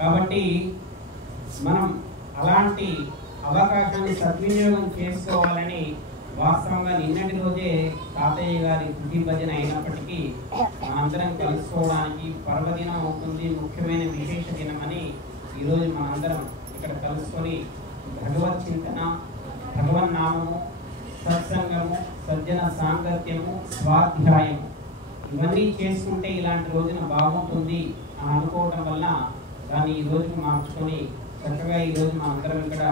కాబట్టి మనం అలాంటి అవకాశాన్ని సద్వినియోగం చేసుకోవాలని వాస్తవంగా నిన్నటి రోజే తాతయ్య గారి తుది భజన అయినప్పటికీ మనందరం కలుసుకోవడానికి పర్వదినం అవుతుంది, ముఖ్యమైన విశేష దినమని ఈరోజు మనందరం ఇక్కడ కలుసుకొని భగవత్ చింతన, భగవన్నామము, సత్సంగము, సజ్జన సాంగత్యము, స్వాధ్యాయము ఇవన్నీ చేసుకుంటే ఇలాంటి రోజున బాగుంటుంది అని అనుకోవటం వల్ల దాన్ని ఈ రోజుకు మార్చుకొని చక్కగా ఈరోజు మనందరం ఇక్కడ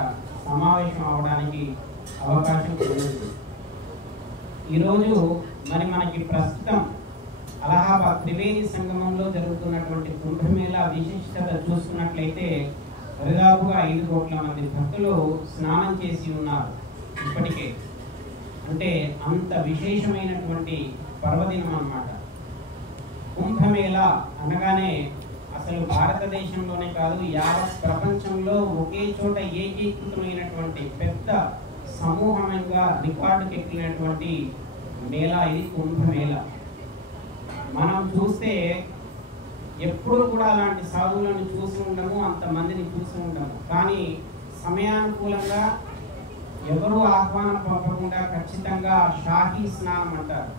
సమావేశం అవడానికి అవకాశం కలిగింది. ఈరోజు మరి మనకి ప్రస్తుతం అలహాబాద్ త్రివేణి సంగమంలో జరుగుతున్నటువంటి కుంభమేళా విశిష్టత చూసుకున్నట్లయితే దాదాపుగా 5 కోట్ల మంది భక్తులు స్నానం చేసి ఉన్నారు ఇప్పటికే. అంటే అంత విశేషమైనటువంటి పర్వదినం అన్నమాట. కుంభమేళా అనగానే అసలు భారతదేశంలోనే కాదు యావత్ ప్రపంచంలో ఒకే చోట ఏకీకృతమైనటువంటి పెద్ద సమూహంగా రికార్డుకి ఎక్కినటువంటి మేళా ఇది కుంభమేళా. మనం చూస్తే ఎప్పుడు కూడా అలాంటి సాధువులను చూసి ఉండము, అంతమందిని చూసి ఉండము. కానీ సమయానుకూలంగా ఎవరు ఆహ్వానం పంపకుండా ఖచ్చితంగా షాహీ స్నానం అంటారు.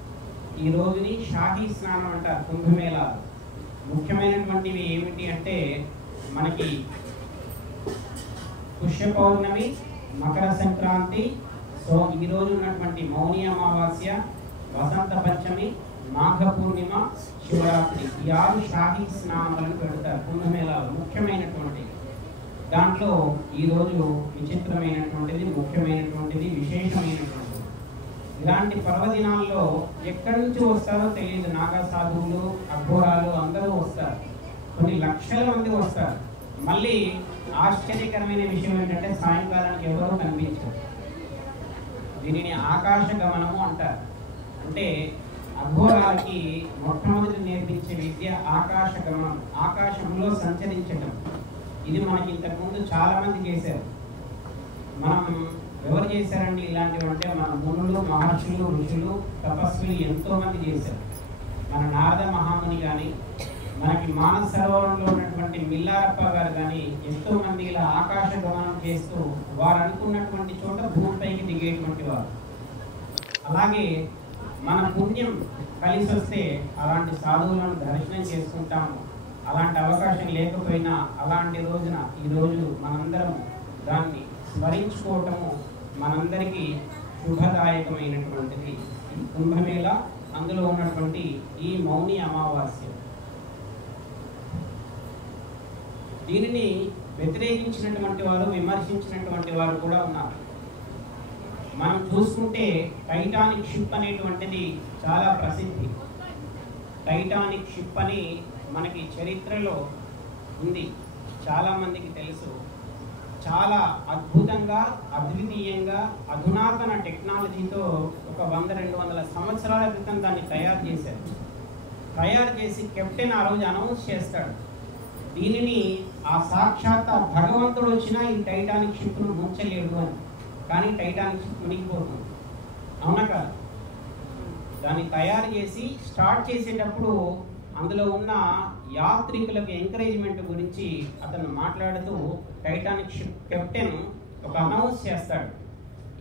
ఈ రోజుని షాహీ స్నానం అంటారు కుంభమేళా. ముఖ్యమైనటువంటివి ఏమిటి అంటే మనకి పుష్య పౌర్ణమి, మకర సంక్రాంతి, సో ఈ రోజు ఉన్నటువంటి మౌని అమావాస్య, వసంత పంచమి, మాఘ పూర్ణిమ, శివరాత్రి ఈ 6 షాహీ స్నానాలను పెడతారు కుంభమేళాలో. ముఖ్యమైనటువంటి దాంట్లో ఈరోజు విచిత్రమైనటువంటిది, ముఖ్యమైనటువంటిది, విశేషమైనటువంటిది. ఇలాంటి పర్వదినాల్లో ఎక్కడి నుంచి వస్తారో తెలియదు. నాగా సాధువులు, అఘోరాలు అందరూ వస్తారు. కొన్ని లక్షల మంది వస్తారు. మళ్ళీ ఆశ్చర్యకరమైన విషయం ఏంటంటే సాయంకాలానికి ఎవరూ కనిపించరు. దీనిని ఆకాశ గమనము అంటారు. అంటే అఘోరాలకి మొట్టమొదటి నేర్పించే విద్య ఆకాశ గమనం, ఆకాశంలో సంచరించడం. ఇది మనకి ఇంతకుముందు చాలా మంది చేశారు. మనం ఎవరు చేశారండి ఇలాంటివి అంటే మన మునులు, మహర్షులు, ఋషులు, తపస్సులు ఎంతో మంది చేశారు. మన నారద మహాముని కానీ, మనకి మానస సరోవరంలో ఉన్నటువంటి మిల్లారప్ప గారు కానీ ఎంతో మంది ఇలా ఆకాశ గమనం చేస్తూ వారు అనుకున్నటువంటి చోట భూమిపైకి దిగేటువంటి వారు. అలాగే మన పుణ్యం కలిసి వస్తే అలాంటి సాధువులను దర్శనం చేసుకుంటాము. అలాంటి అవకాశం లేకపోయినా అలాంటి రోజున ఈరోజు మనందరం దాన్ని స్మరించుకోవటము మనందరికీ శుభదాయకమైనటువంటిది. ఈ కుంభమేళా, అందులో ఉన్నటువంటి ఈ మౌని అమావాస్య, దీనిని వ్యతిరేకించినటువంటి వారు, విమర్శించినటువంటి వారు కూడా ఉన్నారు. మనం చూసుకుంటే టైటానిక్ షిప్ అనేటువంటిది చాలా ప్రసిద్ధి. టైటానిక్ షిప్ అని మనకి చరిత్రలో ఉంది, చాలామందికి తెలుసు. చాలా అద్భుతంగా, అద్వితీయంగా, అధునాతన టెక్నాలజీతో ఒక 100-200 సంవత్సరాల క్రితం దాన్ని తయారు చేశారు. తయారు చేసి కెప్టెన్ ఆ రోజు అనౌన్స్ చేస్తాడు, దీనిని ఆ సాక్షాత్ భగవంతుడు వచ్చినా ఈ టైటానిక్ షిప్ను ముంచలేడు అని. కానీ టైటానిక్ షిప్ మునిగిపోతుంది. అవునా కాదు? దాన్ని తయారు చేసి స్టార్ట్ చేసేటప్పుడు అందులో ఉన్న యాత్రికులకు ఎంకరేజ్మెంట్ గురించి అతను మాట్లాడుతూ టైటానిక్ షిప్ కెప్టెన్ ఒక అనౌన్స్ చేస్తాడు,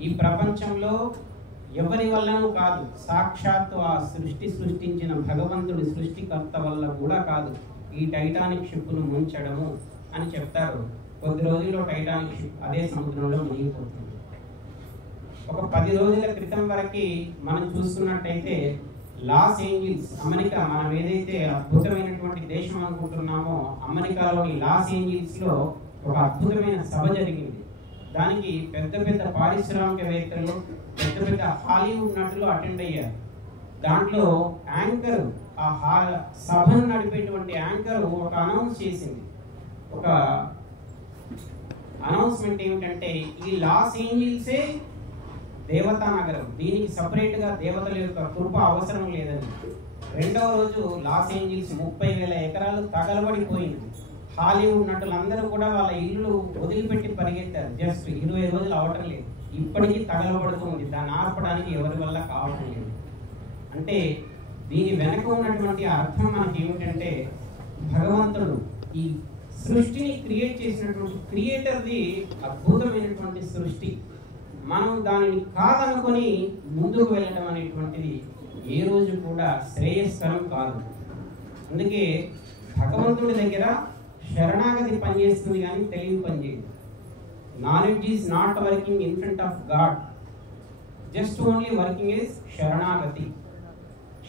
ఈ ప్రపంచంలో ఎవరి వల్లనూ కాదు, సాక్షాత్తు ఆ సృష్టించిన భగవంతుడి సృష్టికర్త వల్ల కూడా కాదు ఈ టైటానిక్ షిప్ను ముంచడము అని చెప్తారు. కొద్ది రోజుల్లో టైటానిక్ షిప్ అదే సముద్రంలో మునిగిపోతుంది. ఒక 10 రోజుల క్రితం వరకు మనం చూస్తున్నట్టయితే లాస్ ఏంజిల్స్, అమెరికా, మనం ఏదైతే అద్భుతమైనటువంటి దేశం అనుకుంటున్నామో అమెరికాలోని లాస్ ఏంజిల్స్లో ఒక అద్భుతమైన సభ జరిగింది. దానికి పెద్ద పెద్ద పారిశ్రామికవేత్తలు, పెద్ద పెద్ద హాలీవుడ్ నటులు అటెండ్ అయ్యారు. దాంట్లో యాంకర్, ఆ సభను నడిపేటువంటి యాంకర్ ఒక అనౌన్స్ చేసింది. ఒక అనౌన్స్మెంట్ ఏమిటంటే ఈ లాస్ ఏంజిల్సే దేవతా నగరం, దీనికి సపరేట్గా దేవతల యొక్క కృప అవసరం లేదని. రెండవ రోజు లాస్ ఏంజిల్స్ 30,000 ఎకరాలు తగలబడిపోయింది. హాలీవుడ్ నటులందరూ కూడా వాళ్ళ ఇల్లు వదిలిపెట్టి పరిగెత్తారు. జస్ట్ 20 రోజులు అవటం లేదు, ఇప్పటికీ తగలబడుతుంది. దాన్ని ఆర్పడానికి ఎవరి వల్ల కావటం లేదు. అంటే దీని వెనక ఉన్నటువంటి అర్థం మనకి ఏమిటంటే భగవంతుడు ఈ సృష్టిని క్రియేట్ చేసినటువంటి క్రియేటర్ది అద్భుతమైనటువంటి సృష్టి. మనం దానిని కాదనుకొని ముందుకు వెళ్ళడం అనేటువంటిది ఏ రోజు కూడా శ్రేయస్కరం కాదు. అందుకే భగవంతుడి దగ్గర శరణాగతి పనిచేస్తుంది కానీ తెలివి పనిచేయదు. Knowledge is not working in front of God, just only working is శరణాగతి.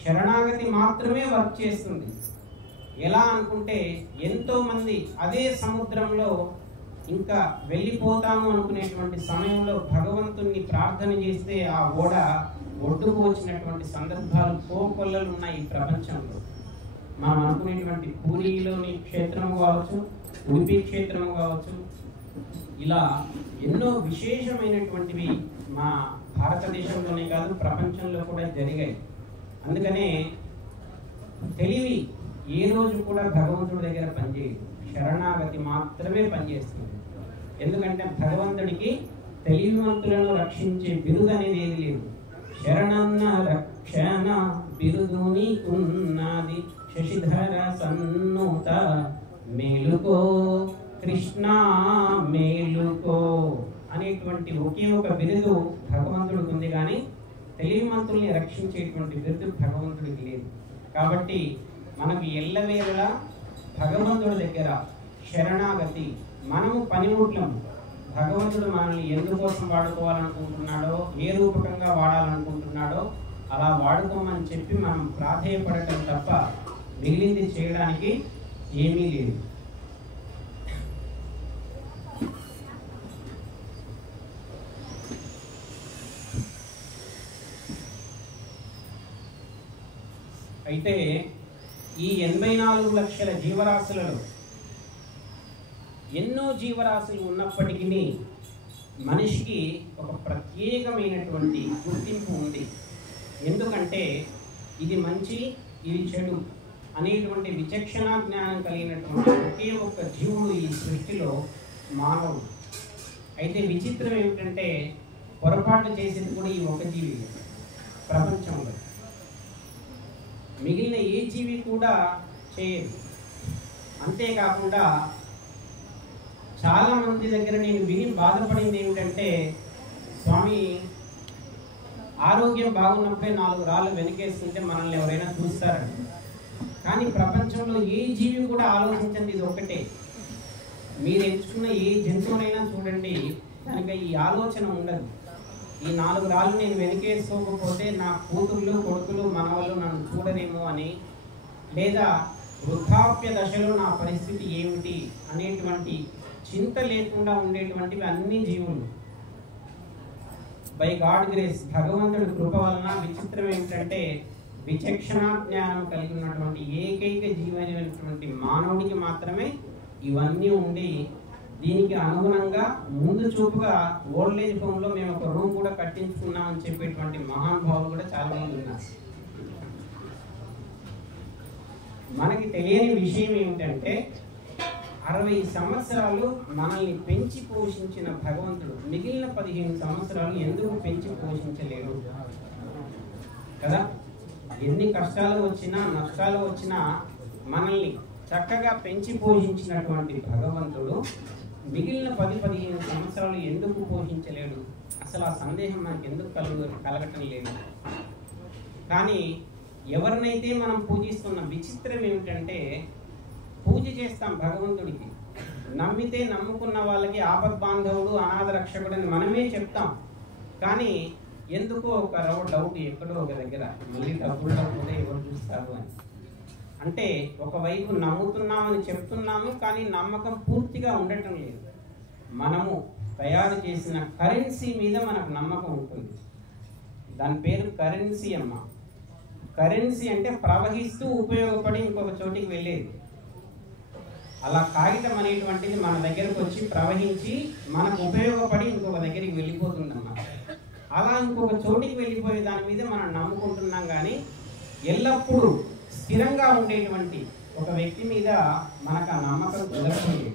శరణాగతి మాత్రమే వర్క్ చేస్తుంది. ఎలా అనుకుంటే ఎంతో మంది అదే సముద్రంలో ఇంకా వెళ్ళిపోతాము అనుకునేటువంటి సమయంలో భగవంతుణ్ణి ప్రార్థన చేస్తే ఆ ఓడ ఒడ్డుకు వచ్చినటువంటి సందర్భాలు కోకొల్లలు ఉన్నాయి ఈ ప్రపంచంలో. మనం అనుకునేటువంటి పూరిలోని క్షేత్రము కావచ్చు, ఉడిపి క్షేత్రము కావచ్చు, ఇలా ఎన్నో విశేషమైనటువంటివి మా భారతదేశంలోనే కాదు ప్రపంచంలో కూడా జరిగాయి. అందుకనే తెలివి ఏ రోజు కూడా భగవంతుడి దగ్గర పనిచేయదు, శరణాగతి మాత్రమే పనిచేస్తుంది. ఎందుకంటే భగవంతుడికి తెలివివంతులను రక్షించే బిరుదు అనేది ఏది లేదు. శరణన్న రక్షణ బిరుదు నీకున్నది, శశిధర సన్నుత మేలుకో కృష్ణ మేలుకో అనేటువంటి ఒకే ఒక బిరుదు భగవంతుడికి ఉంది, కానీ తెలివిమంతుల్ని రక్షించేటువంటి బిరుదు భగవంతుడికి లేదు. కాబట్టి మనకు ఎల్లవేళలా భగవంతుడి దగ్గర శరణాగతి. మనము పనిముట్లము. భగవంతుడు మనల్ని ఎందుకోసం వాడుకోవాలనుకుంటున్నాడో, ఏ రూపకంగా వాడాలనుకుంటున్నాడో అలా వాడుకోమని చెప్పి మనం ప్రాధేయపడటం తప్ప మిగిలింది చేయడానికి ఏమీ లేదు. అయితే ఈ 84 లక్షల జీవరాశులలో ఎన్నో జీవరాశులు ఉన్నప్పటికీ మనిషికి ఒక ప్రత్యేకమైనటువంటి గుర్తింపు ఉంది. ఎందుకంటే ఇది మంచి, ఇది చెడు అనేటువంటి విచక్షణ జ్ఞానం కలిగినటువంటి ఒకే ఒక్క జీవుడు ఈ సృష్టిలో మానవుడు. అయితే విచిత్రం ఏమిటంటే పొరపాటు చేసేది కూడా ఈ ఒక జీవి ప్రపంచంలో. మిగిలిన ఏ జీవి కూడా చేయదు. అంతేకాకుండా చాలామంది దగ్గర నేను విని బాధపడింది ఏమిటంటే, స్వామి ఆరోగ్యం బాగున్నప్పుడే 4 రాళ్ళు వెనకేసుకుంటే మనల్ని ఎవరైనా చూస్తారండి. కానీ ప్రపంచంలో ఏ జీవి కూడా ఆలోచించండి, ఇది ఒకటే. మీరు ఎంచుకున్న ఏ జంతువునైనా చూడండి, దానికి ఈ ఆలోచన ఉండదు. ఈ 4 రాళ్ళు నేను వెనకేసుకోకపోతే నా కూతుళ్ళు, కొడుకులు, మనవాళ్ళు నన్ను చూడరేమో అని, లేదా వృద్ధాప్య దశలో నా పరిస్థితి ఏమిటి అనేటువంటి చింత లేకుండా ఉండేటువంటివి అన్ని జీవులు. బై గాడ్ గ్రేస్, భగవంతుడి కృప వలన విచిత్రం ఏమిటంటే విచక్షణ జ్ఞానం కలిగి ఉన్నటువంటి ఏకైక జీవమైనటువంటి మానవుడికి మాత్రమే ఇవన్నీ ఉండి, దీనికి అనుగుణంగా ముందు చూపుగా ఓల్డేజ్ హోమ్లో మేము ఒక రూమ్ కూడా కట్టించుకున్నామని చెప్పేటువంటి మహానుభావులు కూడా చాలా మంది ఉన్నారు. మనకి తెలియని విషయం ఏమిటంటే 60 సంవత్సరాలు మనల్ని పెంచి పోషించిన భగవంతుడు మిగిలిన 15 సంవత్సరాలు ఎందుకు పెంచి పోషించలేడు కదా? ఎన్ని కష్టాలు వచ్చినా నష్టాలు వచ్చినా మనల్ని చక్కగా పెంచి పోషించినటువంటి భగవంతుడు మిగిలిన 10-15 సంవత్సరాలు ఎందుకు పోషించలేడు? అసలు ఆ సందేహం మనకు ఎందుకు కలగటం లేదు. కానీ ఎవరినైతే మనం పూజిస్తున్న విచిత్రం ఏమిటంటే, పూజ చేస్తాం భగవంతుడికి, నమ్మితే నమ్ముకున్న వాళ్ళకి ఆపద్బాంధవుడు, అనాథ రక్షకుడు అని మనమే చెప్తాం. కానీ ఎందుకో ఒక డౌట్ ఎక్కడో ఒక దగ్గర, మళ్ళీ డబ్బులు కూడా ఎవరు చూస్తారు అని. అంటే ఒకవైపు నమ్ముతున్నామని చెప్తున్నాము, కానీ నమ్మకం పూర్తిగా ఉండటం లేదు. మనము తయారు చేసిన కరెన్సీ మీద మనకు నమ్మకం ఉంటుంది. దాని పేరు కరెన్సీ అమ్మ. కరెన్సీ అంటే ప్రవహిస్తూ ఉపయోగపడి ఇంకొక చోటికి వెళ్ళేది. అలా కాగితం అనేటువంటిది మన దగ్గరకు వచ్చి ప్రవహించి మనకు ఉపయోగపడి ఇంకొక దగ్గరికి వెళ్ళిపోతుందన్నమాట. అలా ఇంకొక చోటికి వెళ్ళిపోయే దాని మీద మనం నమ్ముకుంటున్నాం. కానీ ఎల్లప్పుడూ స్థిరంగా ఉండేటువంటి ఒక వ్యక్తి మీద మనకు ఆ నమ్మకం కుదరలేదు.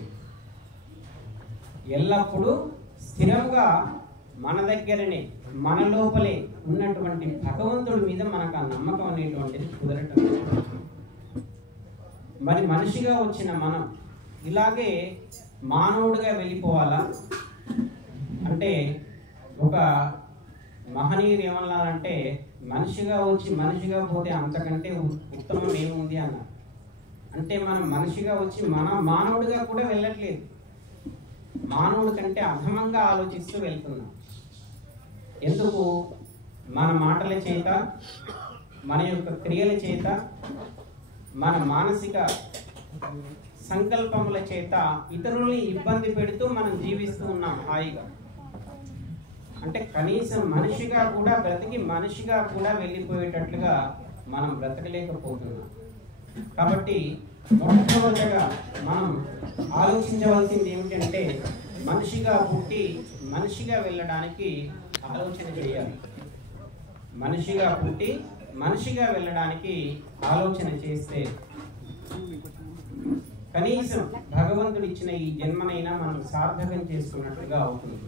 ఎల్లప్పుడూ స్థిరంగా మన దగ్గరనే, మన లోపలే ఉన్నటువంటి భగవంతుడి మీద మనకు ఆ నమ్మకం అనేటువంటిది కుదరటం. మరి మనిషిగా వచ్చిన మనం ఇలాగే మానవుడిగా వెళ్ళిపోవాలా అంటే ఒక మహనీయుడు ఏమన్నారంటే మనిషిగా వచ్చి మనిషిగా పోతే అంతకంటే ఉత్తమం ఏముంది అన్నారు. అంటే మనం మనిషిగా వచ్చి మానవుడిగా కూడా వెళ్ళట్లేదు, మానవుడి కంటే అధమంగా ఆలోచిస్తూ వెళ్తున్నాం. ఎందుకు? మన మాటల చేత, మన యొక్క క్రియల చేత, మన మానసిక సంకల్పముల చేత ఇతరుల్ని ఇబ్బంది పెడుతూ మనం జీవిస్తూ ఉన్నాం హాయిగా. అంటే కనీసం మనిషిగా కూడా బ్రతికి మనిషిగా కూడా వెళ్ళిపోయేటట్లుగా మనం బ్రతకలేకపోతున్నాం. కాబట్టి మొట్టమొదటిగా మనం ఆలోచించవలసింది ఏమిటంటే మనిషిగా పుట్టి మనిషిగా వెళ్ళడానికి ఆలోచన చేయాలి. మనిషిగా పుట్టి మనిషిగా వెళ్ళడానికి ఆలోచన చేస్తే కనీసం భగవంతుడు ఇచ్చిన ఈ జన్మనైనా మనం సార్థకం చేసుకున్నట్లుగా అవుతుంది.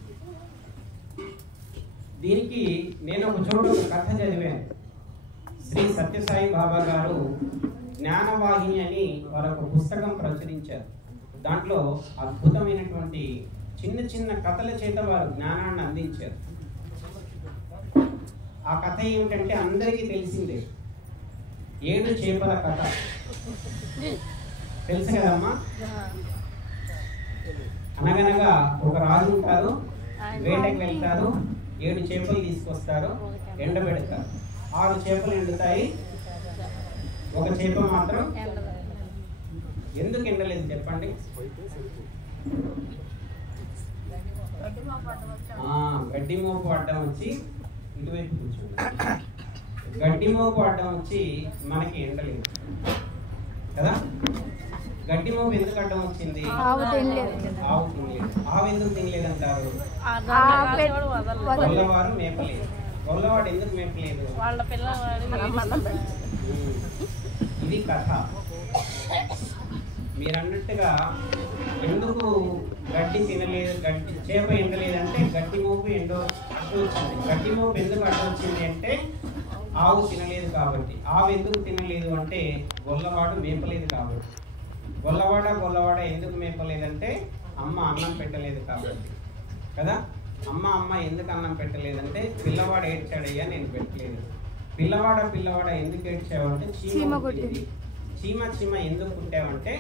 దీనికి నేను ఒక చోట ఒక కథ చదివాను. శ్రీ సత్యసాయి బాబా గారు జ్ఞానవాహిని అని వారు ఒక పుస్తకం ప్రచురించారు. దాంట్లో అద్భుతమైనటువంటి చిన్న చిన్న కథల చేత వారు జ్ఞానాన్ని అందించారు. ఆ కథ ఏమిటంటే అందరికీ తెలిసిందే, 7 చేపల కథ. తెలుసు కదమ్మా? అనగనగా ఒక రాజు ఉంటారు, వేటకి వెళ్తారు, 7 చేపలు తీసుకొస్తారు, ఎండబెడతారు. 6 చేపలు ఎండుతాయి, ఒక చేప మాత్రం ఎందుకు ఎండలేదు చెప్పండి? గడ్డి మోపు అడ్డం వచ్చి ఇటువైపు కూర్చోండి. గడ్డి మోపు అడ్డం వచ్చి మనకి ఎండలేదు కదా. గడ్డి మోపు ఎందుకు అడ్డం వచ్చింది? ఆవు తినలేదు. ఆవు ఎందుకు తినలేదు అంటారు? గొల్లవారు మేపలేదు. గొల్లవాడు ఎందుకు మేపలేదు? ఇది కథ. మీరు అన్నట్టుగా ఎందుకు గడ్డి తినలేదు, గడ్డి చేప ఎండలేదంటే గడ్డి మోపు అడ్డు వచ్చింది. గడ్డి మోపు ఎందుకు అడ్డు వచ్చింది అంటే ఆవు తినలేదు కాబట్టి. ఆవు ఎందుకు తినలేదు అంటే గొల్లవాడు మేపలేదు కాబట్టి. గొల్లవాడ ఎందుకు మేపలేదంటే అమ్మ అన్నం పెట్టలేదు కాబట్టి కదా. అమ్మ ఎందుకు అన్నం పెట్టలేదంటే పిల్లవాడు ఏడ్చాడయ్యా నేను పెట్టలేదు. పిల్లవాడ ఎందుకు ఏడ్చావంటే చీమ కొట్టింది. చీమ ఎందుకు కుట్టావంటే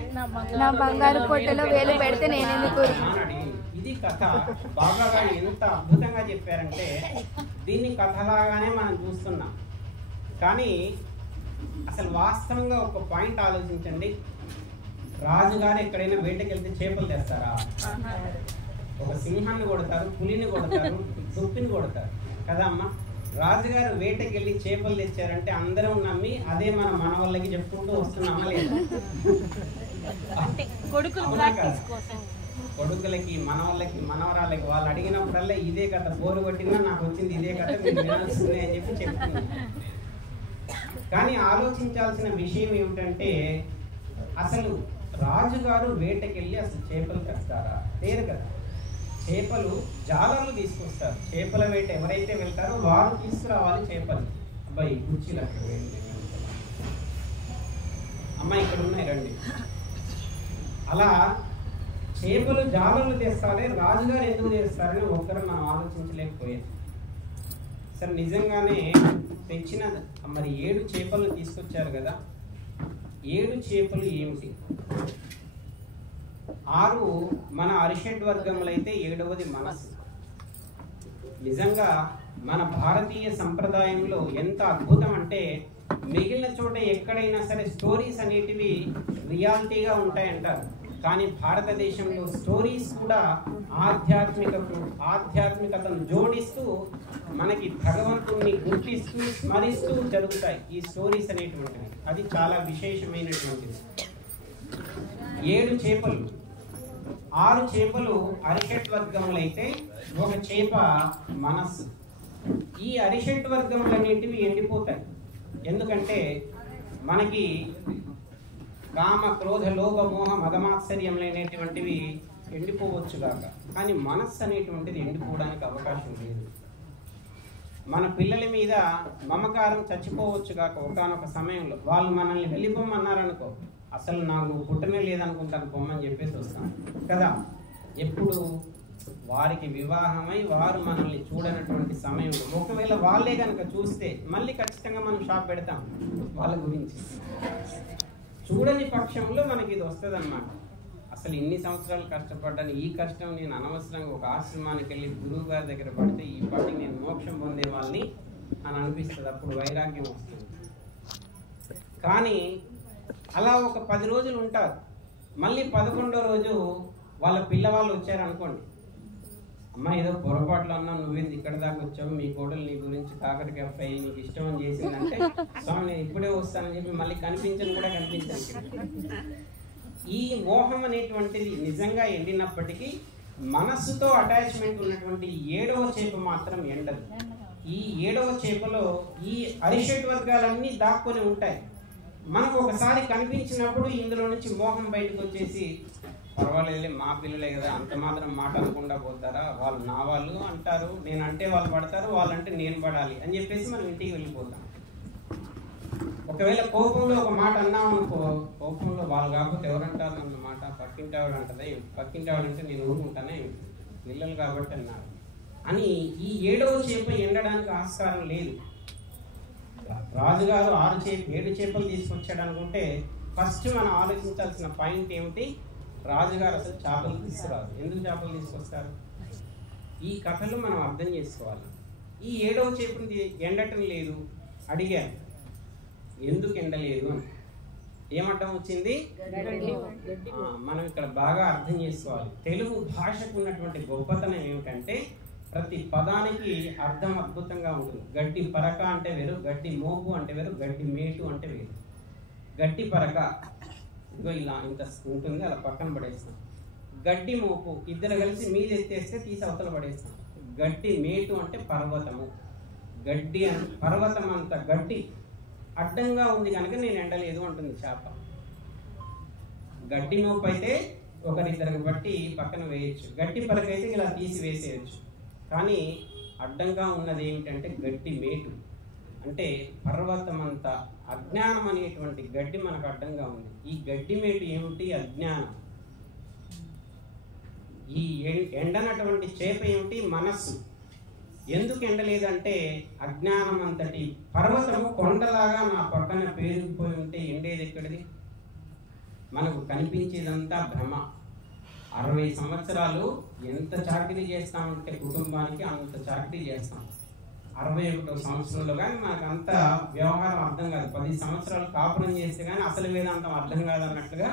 నా బంగారు పొట్టలో వేలు పెడితే నేను ఎందుకు అడిగింది. ఇది కథ. బాబా గారు ఎంత అద్భుతంగా చెప్పారంటే దీన్ని కథలాగానే మనం చూస్తున్నాం. కానీ అసలు వాస్తవంగా ఒక పాయింట్ ఆలోచించండి. రాజుగారు ఎక్కడైనా వేటకి వెళ్తే చేపలు తెస్తారా? ఒక సింహాన్ని కొడతారు, పులిని కొడతారు, దుప్పిని కొడతారు కదా అమ్మ. రాజుగారు వేటకి వెళ్ళి చేపలు తెచ్చారంటే అందరం నమ్మి అదే మన వాళ్ళకి చెప్పుకుంటూ వస్తున్నామా లేదా? కొడుకులకి, మనవాళ్ళకి, మనవరాళ్ళకి వాళ్ళు అడిగినప్పుడల్లా ఇదే కథ. బోరు కొట్టినా నాకు వచ్చింది ఇదే కథ, మీరు వినాల్సిందే అని చెప్పి చెప్తున్నాను. కానీ ఆలోచించాల్సిన విషయం ఏమిటంటే అసలు రాజుగారు వేటకెళ్ళి అసలు చేపలు తెస్తారా? లేరు కదా. చేపలు జాలర్లు తీసుకొస్తారు. చేపల వేట ఎవరైతే వెళ్తారో వారు తీసుకురావాలి చేపలు. అబ్బాయి కుర్చీలు అక్కడ వెళ్ళి అమ్మాయి ఇక్కడ ఉన్నాయి రండి. అలా చేపలు జాలర్లు తెస్తారే, రాజుగారు ఎందుకు చేస్తారని ఒక్కరు మనం ఆలోచించలేకపోయాం. సరే నిజంగానే తెచ్చిన మరి 7 చేపలు తీసుకొచ్చారు కదా. 7 చేపలు ఏమిటి? 6 మన అరిషడ్ వర్గములైతే 7వది మనస్సు. నిజంగా మన భారతీయ సంప్రదాయంలో ఎంత అద్భుతం అంటే మిగిలిన చోట ఎక్కడైనా సరే స్టోరీస్ అనేటివి రియాలిటీగా ఉంటాయంటారు. కానీ భారతదేశంలో స్టోరీస్ కూడా ఆధ్యాత్మికతను జోడిస్తూ మనకి భగవంతుణ్ణి గుర్తిస్తూ స్మరిస్తూ జరుగుతాయి ఈ స్టోరీస్ అనేటువంటివి. అది చాలా విశేషమైనటువంటిది. 7 చేపలు, 6 చేపలు అరిషట్ వర్గములైతే 1 చేప మనస్సు. ఈ అరిషట్ వర్గములు అనేటివి ఎండిపోతాయి. ఎందుకంటే మనకి కామ, క్రోధ, లోభ, మోహ, మదమాత్సర్యములైనటువంటివి ఎండిపోవచ్చు కాక, కానీ మనస్సు అనేటువంటిది ఎండిపోవడానికి అవకాశం లేదు. మన పిల్లల మీద మమకారం చచ్చిపోవచ్చు కాక, ఒకనొక సమయంలో వాళ్ళు మనల్ని వెళ్ళిపోమన్నారనుకో అసలు నాకు నువ్వు పుట్టనే లేదనుకుంటాను పొమ్మని చెప్పేసి వస్తాను కదా. ఎప్పుడు వారికి వివాహమై వారు మనల్ని చూడనటువంటి సమయంలో ఒకవేళ వాళ్ళే కనుక చూస్తే మళ్ళీ ఖచ్చితంగా మనం షాప్ పెడతాం వాళ్ళ గురించి. చూడని పక్షంలో మనకి ఇది వస్తుంది అన్నమాట. అసలు ఇన్ని సంవత్సరాలు కష్టపడ్డాను, ఈ కష్టం నేను అనవసరంగా ఒక ఆశ్రమానికి వెళ్ళి గురువు గారి దగ్గర పడితే ఈ పాటికి నేను మోక్షం పొందే వాళ్ళని అని అనిపిస్తుంది. అప్పుడు వైరాగ్యం వస్తుంది. కానీ అలా ఒక 10 రోజులు ఉంటారు. మళ్ళీ 11వ రోజు వాళ్ళ పిల్లవాళ్ళు వచ్చారు అనుకోండి, అమ్మ ఏదో పొరపాట్లు అన్నా నువ్వేంది ఇక్కడ దాకా వచ్చావు, మీ కోడలు నీ గురించి కాకరకాయ ఫ్రై నీకు ఇష్టం అని చేసిందంటే స్వామి నేను ఇప్పుడే వస్తానని చెప్పి మళ్ళీ కనిపించను కూడా కనిపించాను. ఈ మోహం అనేటువంటిది నిజంగా ఎండినప్పటికీ మనస్సుతో అటాచ్మెంట్ ఉన్నటువంటి 7వ చేప మాత్రం ఎండదు. ఈ 7వ చేపలో ఈ అరిషడ్ వర్గాలన్నీ దాక్కొని ఉంటాయి. మనకు ఒకసారి కనిపించినప్పుడు ఇందులో నుంచి మోహం బయటకు వచ్చేసి పర్వాలేదులే మా పిల్లలే కదా అంత మాత్రం మాట అనకుండా పోతారా, వాళ్ళు నా వాళ్ళు అంటారు, నేనంటే వాళ్ళు పడతారు, వాళ్ళంటే నేను పడాలి అని చెప్పేసి మనం ఇంటికి వెళ్ళిపోతాం. ఒకవేళ కోపంలో ఒక మాట అన్నాం అనుకో, కోపంలో వాళ్ళు కాకపోతే ఎవరంటారు అన్నమాట, పక్కింటి ఆవిడ అంటదే, పక్కింటి ఆవిడ అంటే నేను ఊరుకుంటానే పిల్లలు కాబట్టి అన్నారు అని ఈ 7వ చేప ఎండడానికి ఆస్కారం లేదు. రాజుగారు 7 చేపలు తీసుకొచ్చాడు అనుకుంటే ఫస్ట్ మనం ఆలోచించాల్సిన పాయింట్ ఏమిటి, రాజుగారు అసలు చేపలు తీసుకురాదు. ఎందుకు చేపలు తీసుకొస్తారు? ఈ కథలు మనం అర్థం చేసుకోవాలి. ఈ 7వ చేపని ఎండటం లేదు. అడిగాను ఎందుకు ఎండలేదు అని. ఏమట్టం వచ్చింది? మనం ఇక్కడ బాగా అర్థం చేసుకోవాలి. తెలుగు భాషకు ఉన్నటువంటి గొప్పతనం ఏమిటంటే ప్రతి పదానికి అర్థం అద్భుతంగా ఉంటుంది. గడ్డి పరక అంటే వేరు, గడ్డి మోపు అంటే వేరు, గడ్డి మేటు అంటే వేరు. గడ్డి పరక ఇదిగో ఇలా ఇంత ఉంటుంది, అలా పక్కన పడేస్తాం. గడ్డి మోపు ఇద్దరు కలిసి మీద ఎత్తేస్తే తీసి అవతల పడేస్తాం. గడ్డి మేటు అంటే పర్వతము. గడ్డి పర్వతం అంత గడ్డి అడ్డంగా ఉంది కనుక నేను ఎండలేదు అంటుంది చేప. గడ్డి మోపు అయితే ఒకరిద్దరికి బట్టి పక్కన వేయచ్చు, గడ్డి పరక అయితే ఇలా తీసి వేసేయచ్చు. కానీ అడ్డంగా ఉన్నది ఏమిటంటే గడ్డి మేటు. అంటే పర్వతం అంతా అజ్ఞానం అనేటువంటి గడ్డి మనకు అడ్డంగా ఉంది. ఈ గడ్డి మేటు ఏమిటి? అజ్ఞానం. ఈ ఎండనటువంటి చేప ఏమిటి? మనస్సు. ఎందుకు ఎండలేదంటే అజ్ఞానం అంతటి పర్వతము కొండలాగా నా పక్కన పేరుకుపోయి ఉంటే ఎండేది ఎక్కడిది? మనకు కనిపించేదంతా భ్రమ. 60 సంవత్సరాలు ఎంత చాకరీ చేస్తామంటే కుటుంబానికి అంత చాకరీ చేస్తాం. 61వ సంవత్సరంలో కానీ మనకు అంత వ్యవహారం అర్థం కాదు. 10 సంవత్సరాలు కాపురం చేస్తే కానీ అసలు వేదాంతం అర్థం కాదన్నట్లుగా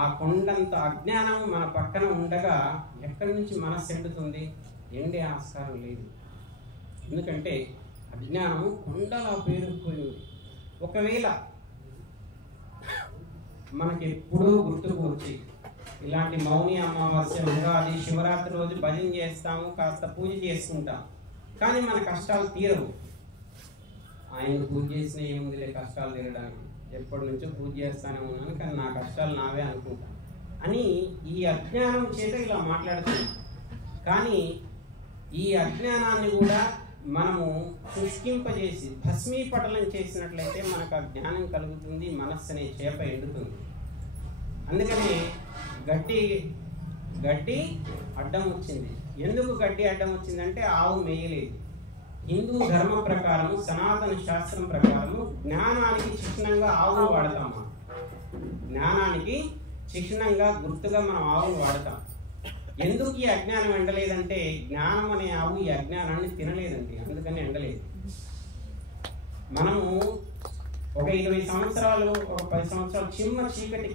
ఆ కొండంత అజ్ఞానం మన పక్కన ఉండగా ఎక్కడి నుంచి మనస్సు ఎండుతుంది? ఎండే ఆస్కారం లేదు. ఎందుకంటే అజ్ఞానము కొండలా పేరుకుపోయింది. ఒకవేళ మనకి ఎప్పుడూ గుర్తుకు వచ్చి ఇలాంటి మౌని అమావాస్య, ఉగాది, శివరాత్రి రోజు భజన చేస్తాము, కాస్త పూజ చేసుకుంటాం, కానీ మన కష్టాలు తీరవు. ఆయన పూజ చేసిన ఏముందిలే కష్టాలు తీరడానికి, ఎప్పటి నుంచో పూజ చేస్తానే ఉన్నాను కానీ నా కష్టాలు నావే అనుకుంటాను అని ఈ అజ్ఞానం చేత ఇలా మాట్లాడుతుంది. కానీ ఈ అజ్ఞానాన్ని కూడా మనము శుష్కింపజేసి భస్మీపటలం చేసినట్లయితే మనకు ఆ జ్ఞానం కలుగుతుంది, మనస్సు అనే చేప ఎండుతుంది. అందుకని గడ్డి అడ్డం వచ్చింది. ఎందుకు గడ్డి అడ్డం వచ్చిందంటే ఆవు మేయలేదు. హిందూ ధర్మ ప్రకారం, సనాతన శాస్త్రం ప్రకారము జ్ఞానానికి చిహ్నంగా ఆవును వాడతాము. జ్ఞానానికి చిహ్నంగా గుర్తుగా మనం ఆవును వాడతాం. ఎందుకు ఈ అజ్ఞానం ఎండలేదంటే జ్ఞానం అనే ఆవు ఈ అజ్ఞానాన్ని తినలేదండి, అందుకని ఎండలేదు. మనము ఒక 20 సంవత్సరాలు, ఒక 10 సంవత్సరాలు చిన్న చీకటి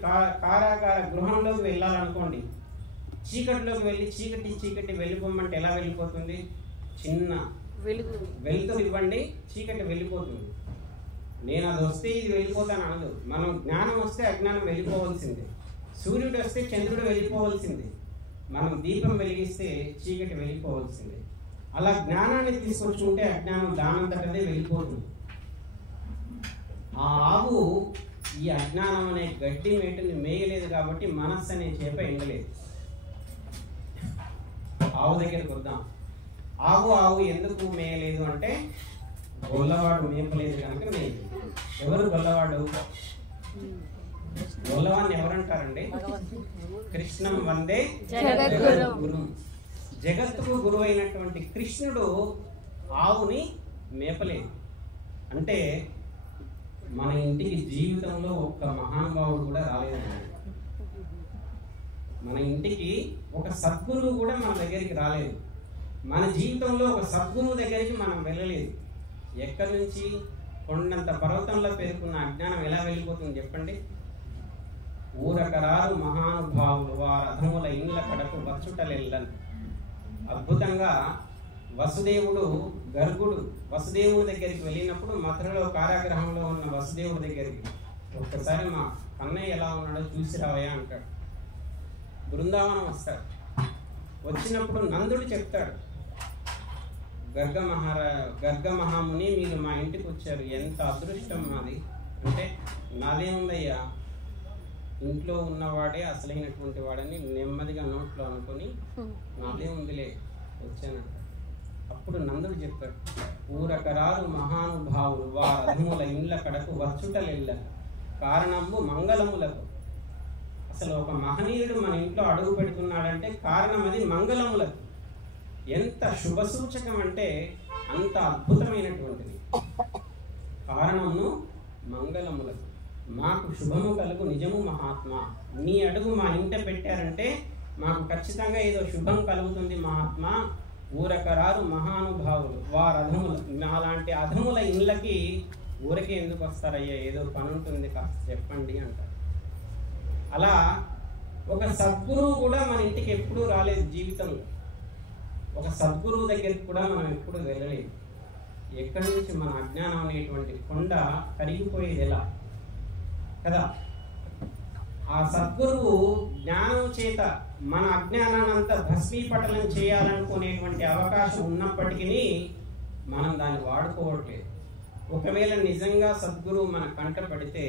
కారాగార గృహంలోకి వెళ్ళాలనుకోండి. చీకటిలోకి వెళ్ళి చీకటి వెళ్ళిపోమంటే ఎలా వెళ్ళిపోతుంది? చిన్న వెలుతురు ఇవ్వండి, చీకటి వెళ్ళిపోతుంది. నేను అది వస్తే ఇది వెళ్ళిపోతాను అనదు. మనం జ్ఞానం వస్తే అజ్ఞానం వెళ్ళిపోవాల్సిందే. సూర్యుడు వస్తే చంద్రుడు వెళ్ళిపోవాల్సిందే. మనం దీపం వెలిగిస్తే చీకటి వెళ్ళిపోవాల్సిందే. అలా జ్ఞానాన్ని తీసుకొచ్చుకుంటే అజ్ఞానం దానంతటదే వెళ్ళిపోతుంది. ఆ ఆవు ఈ అజ్ఞానం అనే గడ్డి మేటని మేయలేదు కాబట్టి మనస్సు అనే చేప ఎండలేదు. ఆవు దగ్గరికి వద్దాం. ఆవు ఎందుకు మేయలేదు అంటే గొల్లవాడు మేపలేదు కనుక మేయలేదు. ఎవరు గొల్లవాడు? గొల్లవాడిని ఎవరంటారండి? కృష్ణం వందే గురు. జగత్తుకు గురువు అయినటువంటి కృష్ణుడు ఆవుని మేపలేదు. అంటే మన ఇంటికి జీవితంలో ఒక్క మహానుభావుడు కూడా రాలేదండి. మన ఇంటికి ఒక సద్గురువు కూడా మన దగ్గరికి రాలేదు. మన జీవితంలో ఒక సద్గురువు దగ్గరికి మనం వెళ్ళలేదు. ఎక్కడి నుంచి? కొండంత పర్వతంలో పేరుకున్న అజ్ఞానం ఎలా వెళ్ళిపోతుంది చెప్పండి? ఊరకరారు మహానుభావులు వారు అధముల ఇండ్ల కడకు వచ్చుటలెల్లని. అద్భుతంగా వసుదేవుడు గర్గుడు వసుదేవుడి దగ్గరికి వెళ్ళినప్పుడు మథురలో కారాగృహంలో ఉన్న వసుదేవుడి దగ్గరికి ఒక్కసారి మా కన్నయ్య ఎలా ఉన్నాడో చూసి రావయ్యా అంటాడు. బృందావనం వస్తాడు. వచ్చినప్పుడు నందుడు చెప్తాడు, గర్గ మహాముని మీరు మా ఇంటికి వచ్చారు, ఎంత అదృష్టం మాది. అంటే నాదేముందయ్యా, ఇంట్లో ఉన్నవాడే అసలైనటువంటి వాడని నెమ్మదిగా నోట్లో అనుకొని నాదేముందిలే వచ్చానంట. అప్పుడు నందుడు చెప్పాడు, ఊరకరారు మహానుభావులు వారు అధముల ఇండ్ల కడకు వచ్చుటలెల్ల కారణము మంగళములకు. అసలు ఒక మహనీయుడు మన ఇంట్లో అడుగు పెడుతున్నాడంటే కారణం అది మంగళములకు. ఎంత శుభసూచకం అంటే అంత అద్భుతమైనటువంటిది. కారణమును మంగళములకు. మాకు శుభము కలుగు నిజము మహాత్మా. మీ అడుగు మా ఇంట పెట్టారంటే మాకు ఖచ్చితంగా ఏదో శుభం కలుగుతుంది మహాత్మా. ఊరకరారు మహానుభావులు వారు అధములు. అలాంటి అధముల ఇళ్ళకి ఊరికే ఎందుకు వస్తారయ్యా, ఏదో పని ఉంటుంది కాస్త చెప్పండి అంటారు. అలా ఒక సద్గురువు కూడా మన ఇంటికి ఎప్పుడూ రాలేదు జీవితంలో. ఒక సద్గురువు దగ్గరికి కూడా మనం ఎప్పుడు వెళ్ళలేదు. ఎక్కడి నుంచి మన అజ్ఞానం అనేటువంటి కొండ కరిగిపోయేది ఎలా కదా. ఆ సద్గురువు జ్ఞానం చేత మన అజ్ఞానాన్ని అంతా భస్మీపటలం చేయాలనుకునేటువంటి అవకాశం ఉన్నప్పటికీ మనం దాన్ని వాడుకోవట్లేదు. ఒకవేళ నిజంగా సద్గురువు మన కంట పడితే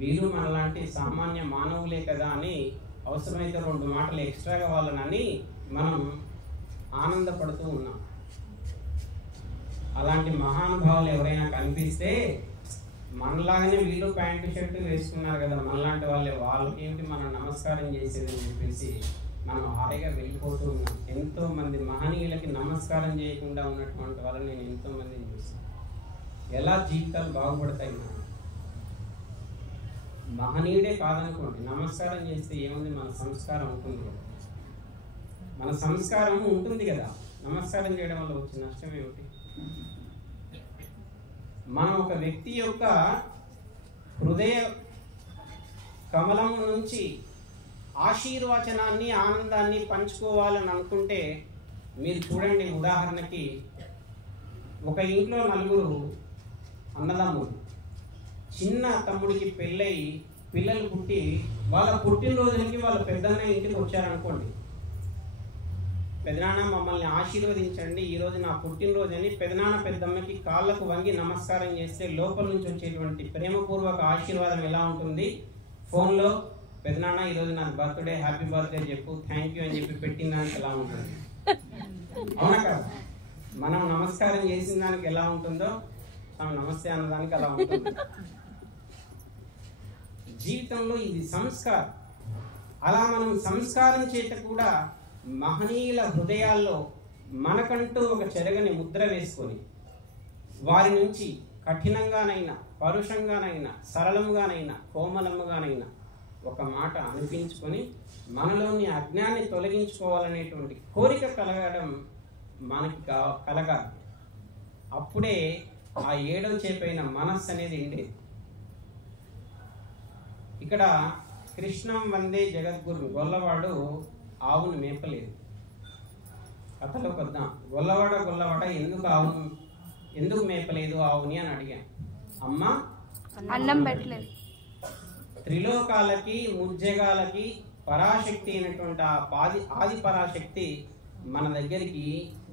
వీరు మనలాంటి సామాన్య మానవులే కదా అని అవసరమైతే 2 మాటలు ఎక్స్ట్రాగా వాళ్ళనని మనం ఆనందపడుతూ ఉన్నాం. అలాంటి మహానుభావులు ఎవరైనా కనిపిస్తే మనలాగానే వీళ్ళు ప్యాంటు షర్టు వేసుకున్నారు కదా, మనలాంటి వాళ్ళకి ఏమిటి మనం నమస్కారం చేసేది అని చెప్పేసి మనం హాయిగా వెళ్ళిపోతూ ఉన్నాం. ఎంతో మంది మహనీయులకి నమస్కారం చేయకుండా ఉన్నటువంటి వాళ్ళని నేను ఎంతో మందిని చూసాను. ఎలా జీవితాలు బాగుపడతాయి. మహనీయుడే కాదనుకోండి, నమస్కారం చేస్తే ఏముంది, మన సంస్కారం ఉంటుంది కదా, మన సంస్కారం ఉంటుంది కదా. నమస్కారం చేయడం వల్ల వచ్చే నష్టం ఏమిటి? మనం ఒక వ్యక్తి యొక్క హృదయ కమలం నుంచి ఆశీర్వచనాన్ని ఆనందాన్ని పంచుకోవాలని అనుకుంటే మీరు చూడండి. ఉదాహరణకి ఒక ఇంట్లో 4 అన్నదమ్ములు, చిన్న తమ్ముడికి పెళ్ళై పిల్లలు పుట్టి వాళ్ళ పుట్టినరోజులకి వాళ్ళ పెద్దన్న ఇంటికి వచ్చారనుకోండి. పెదనాన్న మమ్మల్ని ఆశీర్వదించండి, ఈరోజు నా పుట్టినరోజు అని పెదనాన్న పెద్దమ్మకి కాళ్ళకు వంగి నమస్కారం చేస్తే లోపల నుంచి వచ్చేటువంటి ప్రేమపూర్వక ఆశీర్వాదం ఎలా ఉంటుంది? ఫోన్లో పెదనాన్న ఈరోజు నాకు బర్త్డే, హ్యాపీ బర్త్డే చెప్పు, థ్యాంక్ యూ అని చెప్పి పెట్టిన దానికి ఎలా ఉంటుంది? అవునా కదా? మనం నమస్కారం చేసిన దానికి ఎలా ఉంటుందో నమస్తే అన్నదానికి అలా ఉంటుంది. జీవితంలో ఇది సంస్కారం. అలా మనం సంస్కారం చేత కూడా మహనీయుల హృదయాల్లో మనకంటూ ఒక చెరగని ముద్ర వేసుకొని వారి నుంచి కఠినంగానైనా పరుషంగానైనా సరళంగానైనా కోమలంగానైనా ఒక మాట అనిపించుకొని మనలోని అజ్ఞాన్ని తొలగించుకోవాలనేటువంటి కోరిక కలగడం మనకి కలగాలి. అప్పుడే ఆ 7వ చేపైన మనస్సు అనేది ఉండేది. ఇక్కడ కృష్ణం వందే జగద్గురు. గొల్లవాడు ఆవును మేపలేదు. కథలో కొద్దాం. గొల్లవాడ ఎందుకు మేపలేదు ఆవుని అని అడిగాను. అమ్మ అన్నం పెట్టలేదు. త్రిలోకాలకి ముజ్జగాలకి పరాశక్తి అయినటువంటి ఆది పరాశక్తి మన దగ్గరికి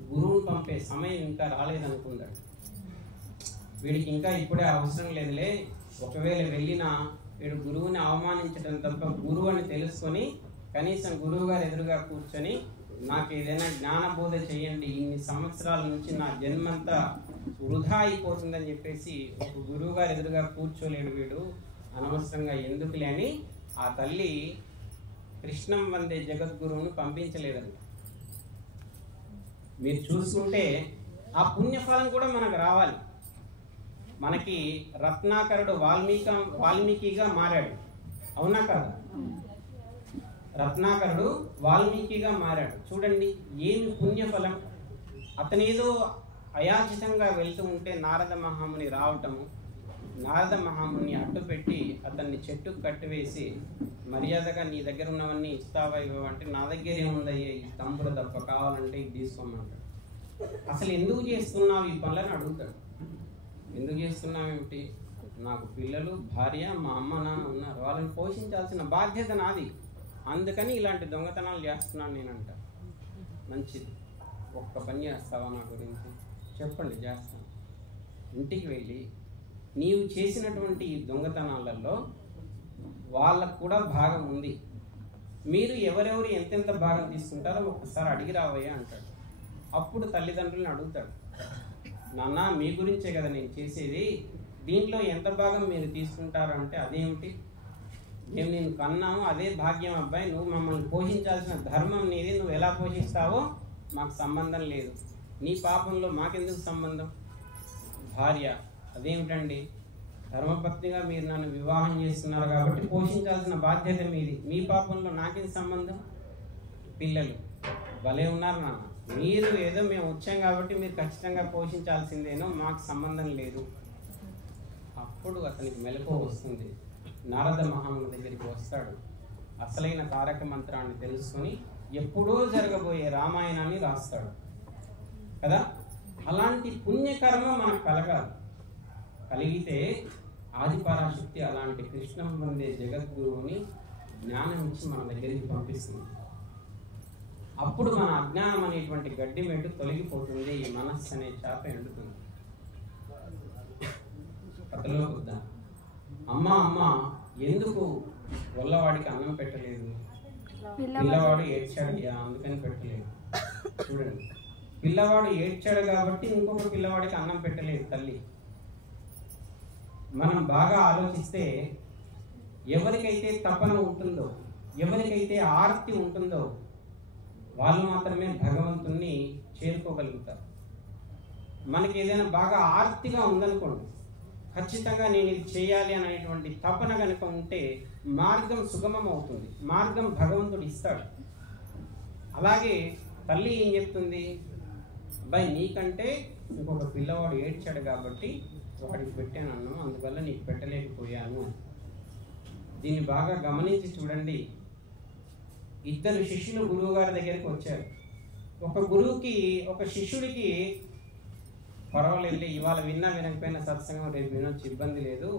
గురువును పంపే సమయం ఇంకా రాలేదనుకున్నాడు. వీడికి ఇంకా ఇప్పుడే అవసరం లేదులే, ఒకవేళ వెళ్ళినా వీడు గురువుని అవమానించడం తప్ప గురువు అని తెలుసుకొని కనీసం గురువు గారు ఎదురుగా కూర్చొని నాకు ఏదైనా జ్ఞానబోధ చేయండి, ఇన్ని సంవత్సరాల నుంచి నా జన్మంతా వృధా అయిపోతుందని చెప్పేసి ఒక గురువు గారు ఎదురుగా కూర్చోలేడు వీడు అనవసరంగా ఎందుకులే అని ఆ తల్లి కృష్ణం వందే జగద్గురువును పంపించలేదండి. మీరు చూసుకుంటే ఆ పుణ్యఫలం కూడా మనకు రావాలి. మనకి రత్నాకరుడు వాల్మీకిగా మారాడు, అవునా కదా? రత్నాకరుడు వాల్మీకిగా మారాడు. చూడండి ఏమి పుణ్యఫలం. అతనేదో అయాచితంగా వెళ్తూ ఉంటే నారద మహాముని రావటము, నారద మహాముని అడ్డుపెట్టి అతన్ని చెట్టుకు కట్టివేసి మర్యాదగా నీ దగ్గర ఉన్నవన్నీ ఇస్తావా ఇవ్వవంటే నా దగ్గర ఏముందయ్యే ఈ తంబుల తప్ప, కావాలంటే ఇది తీసుకోమంటాడు. అసలు ఎందుకు చేస్తున్నావు ఈ పనులను అడుగుతాడు. ఎందుకు చేస్తున్నావు ఏమిటి? నాకు పిల్లలు, భార్య, మా అమ్మ నాన్న ఉన్నారు, వాళ్ళని పోషించాల్సిన బాధ్యత నాది, అందుకని ఇలాంటి దొంగతనాలు చేస్తున్నాను నేనంట. మంచిది, ఒక్క పని చేస్తావా నా గురించి చెప్పండి, చేస్తాను. ఇంటికి వెళ్ళి నీవు చేసినటువంటి ఈ దొంగతనాలలో వాళ్ళకు కూడా భాగం ఉంది, మీరు ఎవరెవరు ఎంతెంత భాగం తీసుకుంటారో ఒక్కసారి అడిగి రావయ్యా అంటాడు. అప్పుడు తల్లిదండ్రులను అడుగుతాడు, నాన్న మీ గురించే కదా నేను చేసేది, దీంట్లో ఎంత భాగం మీరు తీసుకుంటారు అంటే, అదేమిటి, మేము నేను కన్నాము అదే భాగ్యం అబ్బాయి, నువ్వు మమ్మల్ని పోషించాల్సిన ధర్మం నీది, నువ్వు ఎలా పోషిస్తావో మాకు సంబంధం లేదు, నీ పాపంలో మాకెందుకు సంబంధం. భార్య, అదేమిటండి, ధర్మపత్నిగా మీరు నన్ను వివాహం చేస్తున్నారు కాబట్టి పోషించాల్సిన బాధ్యత మీది, మీ పాపంలో నాకేం సంబంధం. పిల్లలు, భలే ఉన్నారు నాన్న, మీరు ఏదో మేము వచ్చాం కాబట్టి మీరు ఖచ్చితంగా పోషించాల్సిందేనో, మాకు సంబంధం లేదు. అప్పుడు అతనికి మెలకువ వస్తుంది. నారద మహాముని దగ్గరికి వస్తాడు, అసలైన తారక మంత్రాన్ని తెలుసుకొని ఎప్పుడో జరగబోయే రామాయణాన్ని రాస్తాడు కదా. అలాంటి పుణ్యకర్మ మనకు కలగాలి. కలిగితే ఆదిపరాశక్తి అలాంటి కృష్ణం వందే జగద్గురువుని జ్ఞానం ఇచ్చి మన దగ్గరికి పంపిస్తుంది. అప్పుడు మన అజ్ఞానం అనేటువంటి గడ్డి మెట్టు తొలగిపోతుంది, ఈ మనస్సు అనే చేప ఎండుతుంది. కథలో వద్దా, అమ్మ అమ్మ ఎందుకు వల్లవాడికి అన్నం పెట్టలేదు, పిల్లవాడు ఏడ్చాడయ్యా అందుకని పెట్టలేదు. చూడండి, పిల్లవాడు ఏడ్చాడు కాబట్టి ఇంకొక పిల్లవాడికి అన్నం పెట్టలేదు తల్లి. మనం బాగా ఆలోచిస్తే ఎవరికైతే తపన ఉంటుందో, ఎవరికైతే ఆర్తి ఉంటుందో వాళ్ళు మాత్రమే భగవంతుణ్ణి చేరుకోగలుగుతారు. మనకి ఏదైనా బాగా ఆర్తిగా ఉందనుకోండి, ఖచ్చితంగా నేను ఇది చేయాలి అనేటువంటి తపన కనుక ఉంటే మార్గం సుగమం అవుతుంది, మార్గం భగవంతుడు ఇస్తాడు. అలాగే తల్లి ఏం చెప్తుంది, అబ్బాయి నీకంటే ఇంకొక పిల్లవాడు ఏడ్చాడు కాబట్టి వాడికి పెట్టాను, అందువల్ల నీకు పెట్టలేకపోయాను. దీన్ని బాగా గమనించి చూడండి. ఇద్దరు శిష్యులు గురువు గారి దగ్గరికి వచ్చారు. ఒక గురువుకి ఒక శిష్యుడికి పర్వాలేదు, ఇవాళ విన్నా వినకపోయినా సత్సంగం రేపు వినొచ్చు, ఇబ్బంది లేదు,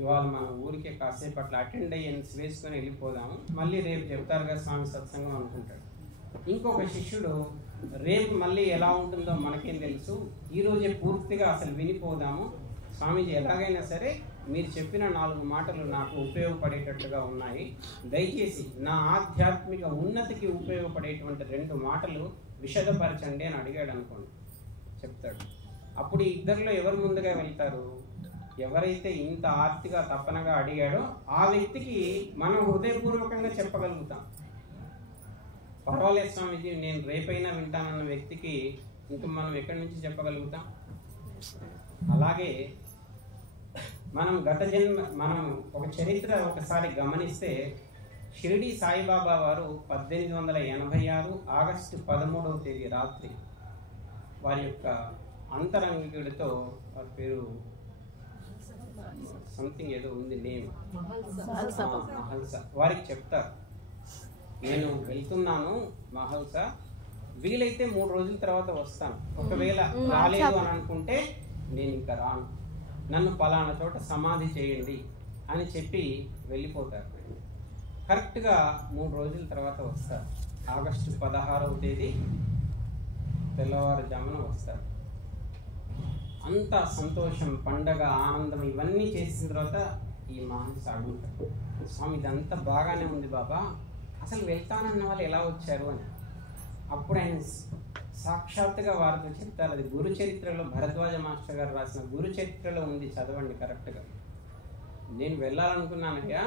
ఇవాళ మనం ఊరికే కాసేపు అట్లా అటెండ్ అయ్యేసి వేసుకొని వెళ్ళిపోదాము, మళ్ళీ రేపు చెప్తారుగా స్వామి సత్సంగం అనుకుంటాడు. ఇంకొక శిష్యుడు రేపు మళ్ళీ ఎలా ఉంటుందో మనకేం తెలుసు, ఈరోజే పూర్తిగా అసలు వినిపోదాము, స్వామీజీ ఎలాగైనా సరే మీరు చెప్పిన 4 మాటలు నాకు ఉపయోగపడేటట్టుగా ఉన్నాయి, దయచేసి నా ఆధ్యాత్మిక ఉన్నతికి ఉపయోగపడేటువంటి 2 మాటలు విశదపరచండి అని అడిగాడు అనుకోండి, చెప్తాడు. అప్పుడు ఇద్దరిలో ఎవరు ముందుగా వెళ్తారు, ఎవరైతే ఇంత ఆర్తిగా తపనగా అడిగాడో ఆ వ్యక్తికి మనం హృదయపూర్వకంగా చెప్పగలుగుతాం. పర్వాలేదు స్వామీజీ నేను రేపైనా వింటానన్న వ్యక్తికి ఇంకా మనం ఎక్కడి నుంచి చెప్పగలుగుతాం. అలాగే మనం మనం ఒక చరిత్ర ఒకసారి గమనిస్తే, షిరిడి సాయిబాబా వారు 1886 ఆగస్టు 13వ తేదీ రాత్రి వారి యొక్క అంతరంగికుడితో, వారి పేరు సంథింగ్ ఏదో ఉంది నేమ్, మహల్సా, వారికి చెప్తారు నేను వెళ్తున్నాను మహల్సా, వీలైతే 3 రోజుల తర్వాత వస్తాను, ఒకవేళ రాలేదు అని అనుకుంటే నేను ఇంకా రాను, నన్ను పలానా చోట సమాధి చేయండి అని చెప్పి వెళ్ళిపోతారు. కరెక్ట్గా 3 రోజుల తర్వాత వస్తారు. ఆగస్టు 16వ తేదీ తెల్లవారుజామున వస్తారు. అంత సంతోషం, పండగ, ఆనందం ఇవన్నీ చేసిన తర్వాత ఈ మహల్సా అడుగుతారు, స్వామి ఇదంతా బాగానే ఉంది బాబా, అసలు వెళ్తానన్న వాళ్ళు ఎలా వచ్చారు అని. అప్పుడు ఆయన సాక్షాత్తుగా వారితో చెప్తారు. అది గురు చరిత్రలో భరద్వాజ మాస్టర్ గారు రాసిన గురు చరిత్రలో ఉంది, చదవండి కరెక్ట్గా. నేను వెళ్ళాలనుకున్నానయ్యా,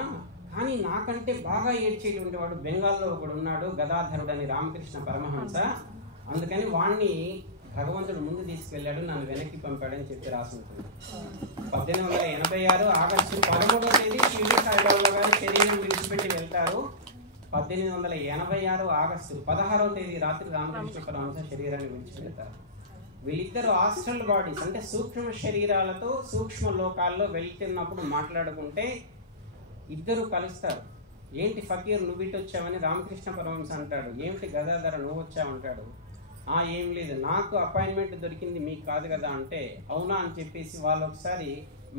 కానీ నాకంటే బాగా ఏడ్చేటువంటి వాడు బెంగాల్లో ఒకడు ఉన్నాడు, గదాధరుడు అని, రామకృష్ణ పరమహంస. అందుకని వాణ్ణి భగవంతుడు ముందు తీసుకెళ్ళాడు, నన్ను వెనక్కి పంపాడని చెప్పి రాసుకుంటుంది. 1886 ఆగస్టు 13వ తేదీ షిరిడి సాయిబాబా గారు శరీరం విడిచిపెట్టి వెళ్తారు. 1886 ఆగస్టు 16వ తేదీ రాత్రి రామకృష్ణ పరమహంస శరీరాన్ని విడిచిపెడతారు. వీళ్ళిద్దరు ఆస్ట్రల్ బాడీస్, అంటే సూక్ష్మ శరీరాలతో సూక్ష్మ లోకాల్లో వెళ్తున్నప్పుడు మాట్లాడుకుంటే ఇద్దరు కలుస్తారు. ఏంటి ఫకీర్ నువ్వు ఇటు వచ్చావని రామకృష్ణ పరమహంస అంటాడు. ఏమిటి గదాధర నువ్వు వచ్చావంటాడు. ఏం లేదు, నాకు అపాయింట్మెంట్ దొరికింది, మీకు కాదు కదా అంటే, అవునా అని చెప్పేసి వాళ్ళు ఒకసారి